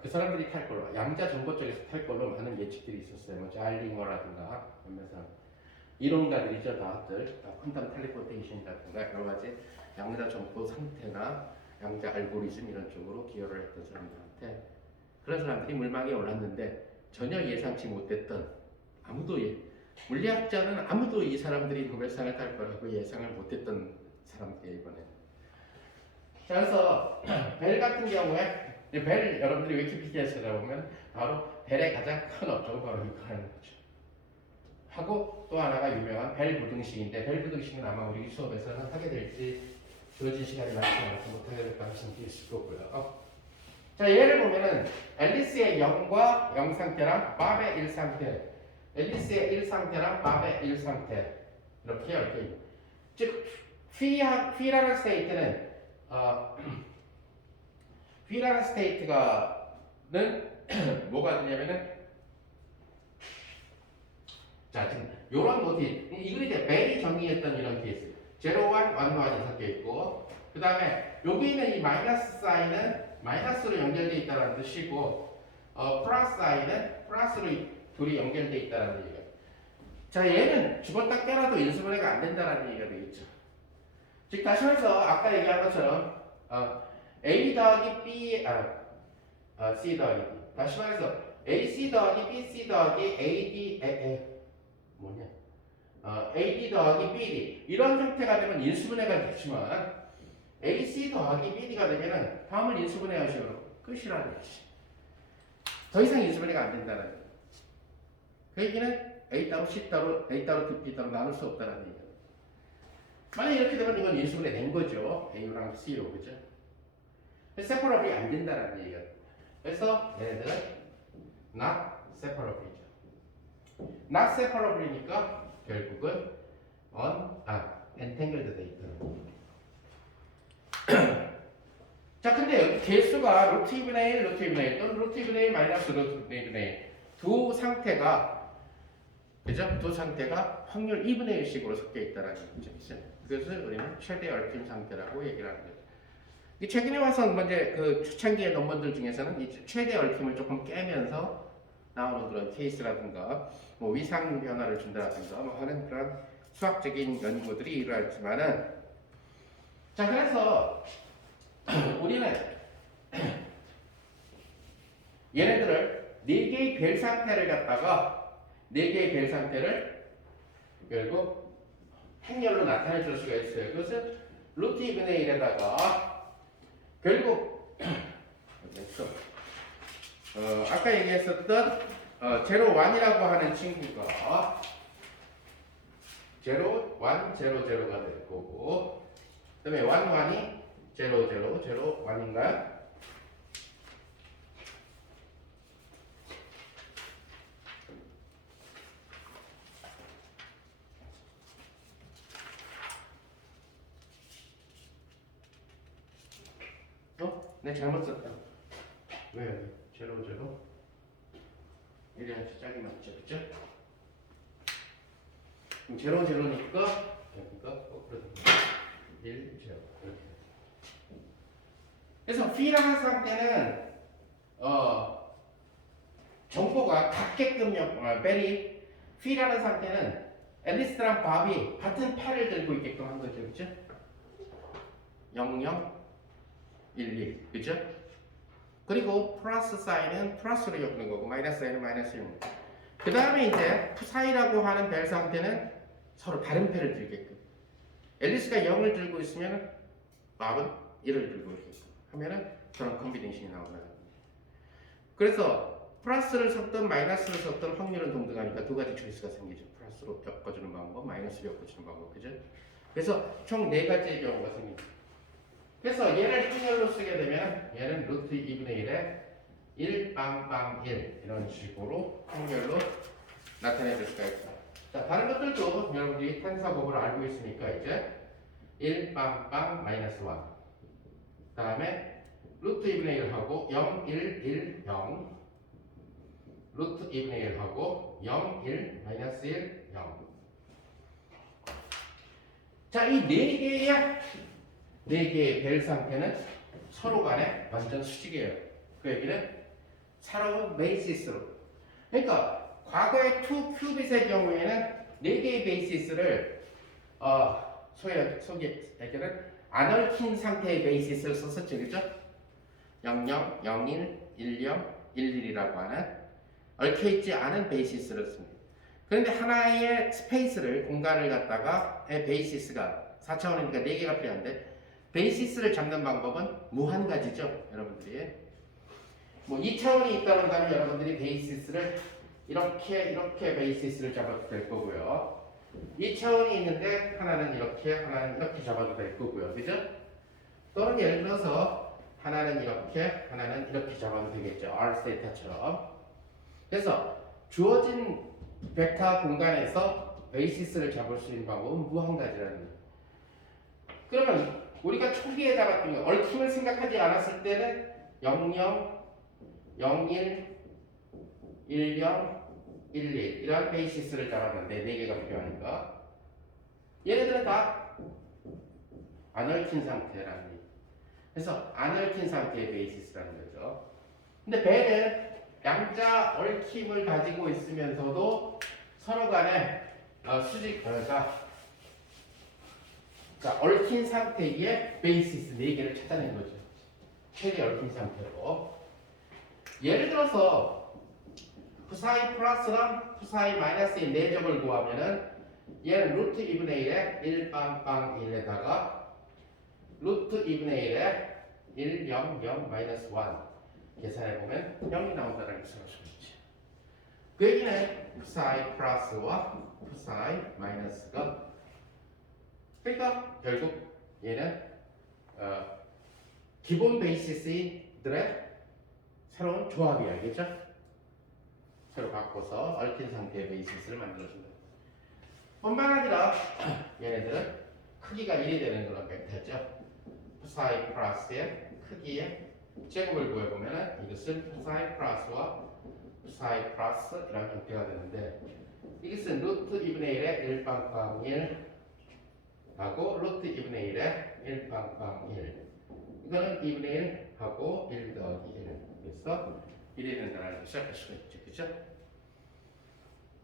그 사람들이 탈 걸로 양자 정보 쪽에서 탈 걸로 많은 예측들이 있었어요. 뭐 자일링어라든가 몇몇 사람 이론가들이죠. 다들 퀀텀 텔레포테이션이라든가 여러 가지 양자 정보 상태나 양자 알고리즘 이런 쪽으로 기여를 했던 사람들한테 그런 사람들이 물망에 올랐는데 전혀 예상치 못했던 물리학자는 아무도 이 사람들이 노벨상을 탈 거라고 예상을 못했던 사람들이에요 이번에. 자, 그래서 벨 같은 경우에 벨 여러분들이 위키피디아에 찾아보면 바로 벨의 가장 큰 업적은 바로 이거 하는 거죠. 하고 또 하나가 유명한 벨 부등식인데 벨 부등식은 아마 우리 수업에서는 하게 될지 주어진 시간이 많지 않아서 못하게 될까 말씀드릴 수 있고요. 자, 얘를 보면은 앨리스의 0과 0 상태랑 밥의 1 상태, 앨리스의 1 상태랑 밥의 1 상태 이렇게 얽혀 있는. 즉 P라는 스테이트는 P라는 스테이트가는 뭐가 되냐면은 자, 지금 요런 모티 이거 이제 벨이 정의했던 이런 케이스 0, 1, 1, 1이 섞여 있고 그 다음에 여기 있는 이 마이너스 사인은 마이너스로 연결되어 있다는 뜻이고 플러스 사인은 플러스로 둘이 연결되어 있다는 얘기예요. 자, 얘는 집어딱 빼놔도 인수분해가 안 된다는 얘기가 되겠죠. 즉 다시 말해서 아까 얘기한 것처럼 A 더하기 B C 더하기 B 다시 말해서 AC 더하기 BC 더하기 AD AD 더하기 BD 이런 형태가 되면 인수분해가 되지만 AC 더하기 BD가 되면은 다음을 인수분해하시면 끝이라는 얘기지. 더 이상 인수분해가 안 된다는 얘기. 그 얘기는 A 따로 C 따로 A 따로 B 따로 나눌 수 없다는 얘기예요. 만약 이렇게 되면 이건 인수분해 된 거죠. A랑 C로, 그죠? 세퍼러블이 안 된다는 얘기가. 그래서 얘네들은 not separable이죠. not separable이니까 결국은 entangled 돼 있다는. 자, 근데 여기 개수가 루트 2분의 1, 루트 2분의 1 또는 루트 2분의 1 마이너스 루트 2분의 1 두 상태가, 그죠? 두 상태가 확률 2분의 1씩으로 섞여 있다는 얘기죠. 그것을 우리는 최대 얽힘 상태라고 얘기를 하는 거죠. 이 최근에 와서 이제 그 초창기의 논문들 중에서는 이 최대 얽힘을 조금 깨면서 나오는 그런 케이스라든가 뭐 위상 변화를 준다든가 뭐 하는 그런 수학적인 연구들이 일어났지만은, 자, 그래서 우리는 얘네들을 4개의 별 상태를 갖다가 4개의 별 상태를 결국 행렬로 나타내 줄 수가 있어요. 그것은 루트 2분의 1에다가 결국 아까 얘기했었던 제로 1이라고 하는 친구가 제로 1, 제로 제로가 될 거고, 그다음에 1, 1이 제로 제로 제로 1인가요? 네, 잘못 썼다. 왜? 제로 제로 1이랑 짝이 맞죠, 그죠? 그럼 제로 제로니까 여기가 거꾸로 1 제로 이렇게. 그래서 P라는 상태는 정보가 같게끔 벨이 P라는 상태는 앨리스랑 밥이 같은 패를 들고 있게끔 한 거죠, 그죠? 0, 0, 1, 1, 그죠? 그리고 플러스 사인은 플러스로 엮는 거고 마이너스 사인은 마이너스 엮는 거고, 그 다음에 이제 사이라고 하는 벨 상태는 서로 다른 패를 들게끔, 앨리스가 0을 들고 있으면 밥은 1을 들고 있게끔 하면은 그런 컨비네이션이 나오는. 그래서 플러스를 섞든 마이너스를 섞든 확률은 동등하니까 두 가지 초이스가 생기죠. 플러스로 엮어주는 방법, 마이너스로 엮어주는 방법, 그죠? 그래서 총 4가지의 경우가 생깁니다. 그래서 얘를 행렬로 쓰게 되면 얘는 루트 2분의 1에 1 빵빵 1 이런 식으로 행렬로 나타내 줄 수가 있다. 자, 다른 것들도 여러분들이 텐서법을 알고 있으니까 이제 1 빵빵 마이너스 1, 그 다음에 루트 2분의 1하고 0, 1, 1, 0, 루트 2분의 1하고 0, 1, 마이너스 1, 0. 자, 이 4개의 벨 상태는 서로 간에 완전 수직이에요. 그 얘기는 새로운 베이시스로. 그러니까 과거의 2큐빗의 경우에는 4개의 베이시스를 소개는 안 얽힌 상태의 베이시스를 썼었죠, 그죠? 00, 01, 10, 11이라고 하는 얽혀있지 않은 베이시스를 씁니다. 그런데 하나의 스페이스를, 공간을 갖다가 베이시스가 4차원이니까 4개가 필요한데 베이시스를 잡는 방법은 무한가지죠, 여러분들이. 뭐 2차원이 있다고 한다면 여러분들이 베이시스를 이렇게 베이시스를 잡아도 될 거고요. 2차원이 있는데 하나는 이렇게, 하나는 이렇게 잡아도 될 거고요, 그죠? 또는 예를 들어서 하나는 이렇게, 하나는 이렇게 잡아도 되겠죠, R 세타처럼. 그래서 주어진 벡터 공간에서 베이시스를 잡을 수 있는 방법은 무한가지라는 거예요. 그러면 우리가 초기에 잡았던 거, 얽힘을 생각하지 않았을 때는 00, 01, 10, 11 이런 베이시스를 잡았는데 4개가 필요하니까 얘네들은 다 안 얽힌 상태라는 얘기. 그래서 안 얽힌 상태의 베이시스라는 거죠. 근데 벨은 양자 얽힘을 가지고 있으면서도 서로 간에 자, 얽힌 상태의 베이시스 4개를 찾아낸 거죠. 최대 얽힌 상태로. 예를 들어서 푸사이 플러스랑 푸사이 마이너스의 4점을 구하면은 얘는 루트 2분의 1에 1 빵빵 1에다가 루트 2분의 1에 1, 0, 0, 마이너스 1 계산해보면 0이 나온다는 것을 알 수 있지. 그 얘기는 푸사이 플러스와 푸사이 마이너스가 그러니까 결국 얘는 기본 베이시스들의 새로운 조합이야, 알겠죠? 새로 바꿔서 얽힌 상태의 베이시스를 만들어준다. 뿐만 아니라 얘네들은 크기가 1이 되는 그런 벡터죠. psi 플러스의 크기의 제곱을 구해보면 이것은 psi 플러스와 psi 플러스라는 형태가 되는데 이것은 루트 2분의 1의 1빵빵 1 하고 루트 2분의 1의 1빵빵 1 이거는 2분의 1 하고 1 더하기 1 그래서 1이 된다는 것을 알 수가 있죠. 그죠?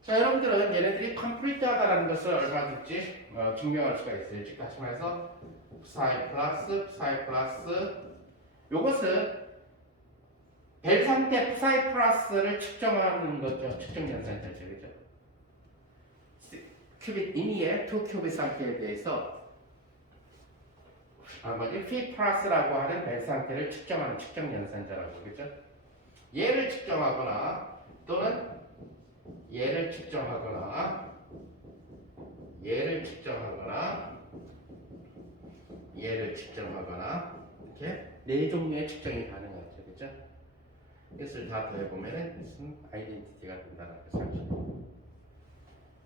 자, 여러분들은 얘네들이 컴플리트하다는 것을 얼마든지 증명할 수가 있어요. 즉 다시 말해서 psi 플러스 요것은 벨 상태 psi 플러스를 측정하는 거죠. 측정 연산자죠. 그죠? 큐빅 이니의 2큐빅 상태에 대해서 P 플러스라고 하는 벨 상태를 측정하는 측정 연산자라고 그죠? 얘를 측정하거나 또는 얘를 측정하거나 얘를 측정하거나 얘를 측정하거나 이렇게 네 종류의 측정이 가능하죠. 그죠? 이것을 다 더해보면 무슨 아이덴티티가 된다는 것을 알 수 있습니다.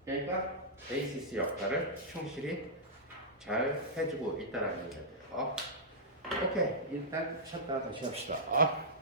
그러니까 베이시스 역할을 충실히 잘 해주고 있다는 얘기가 돼요. 오케이, 일단 쉬었다 다시 합시다.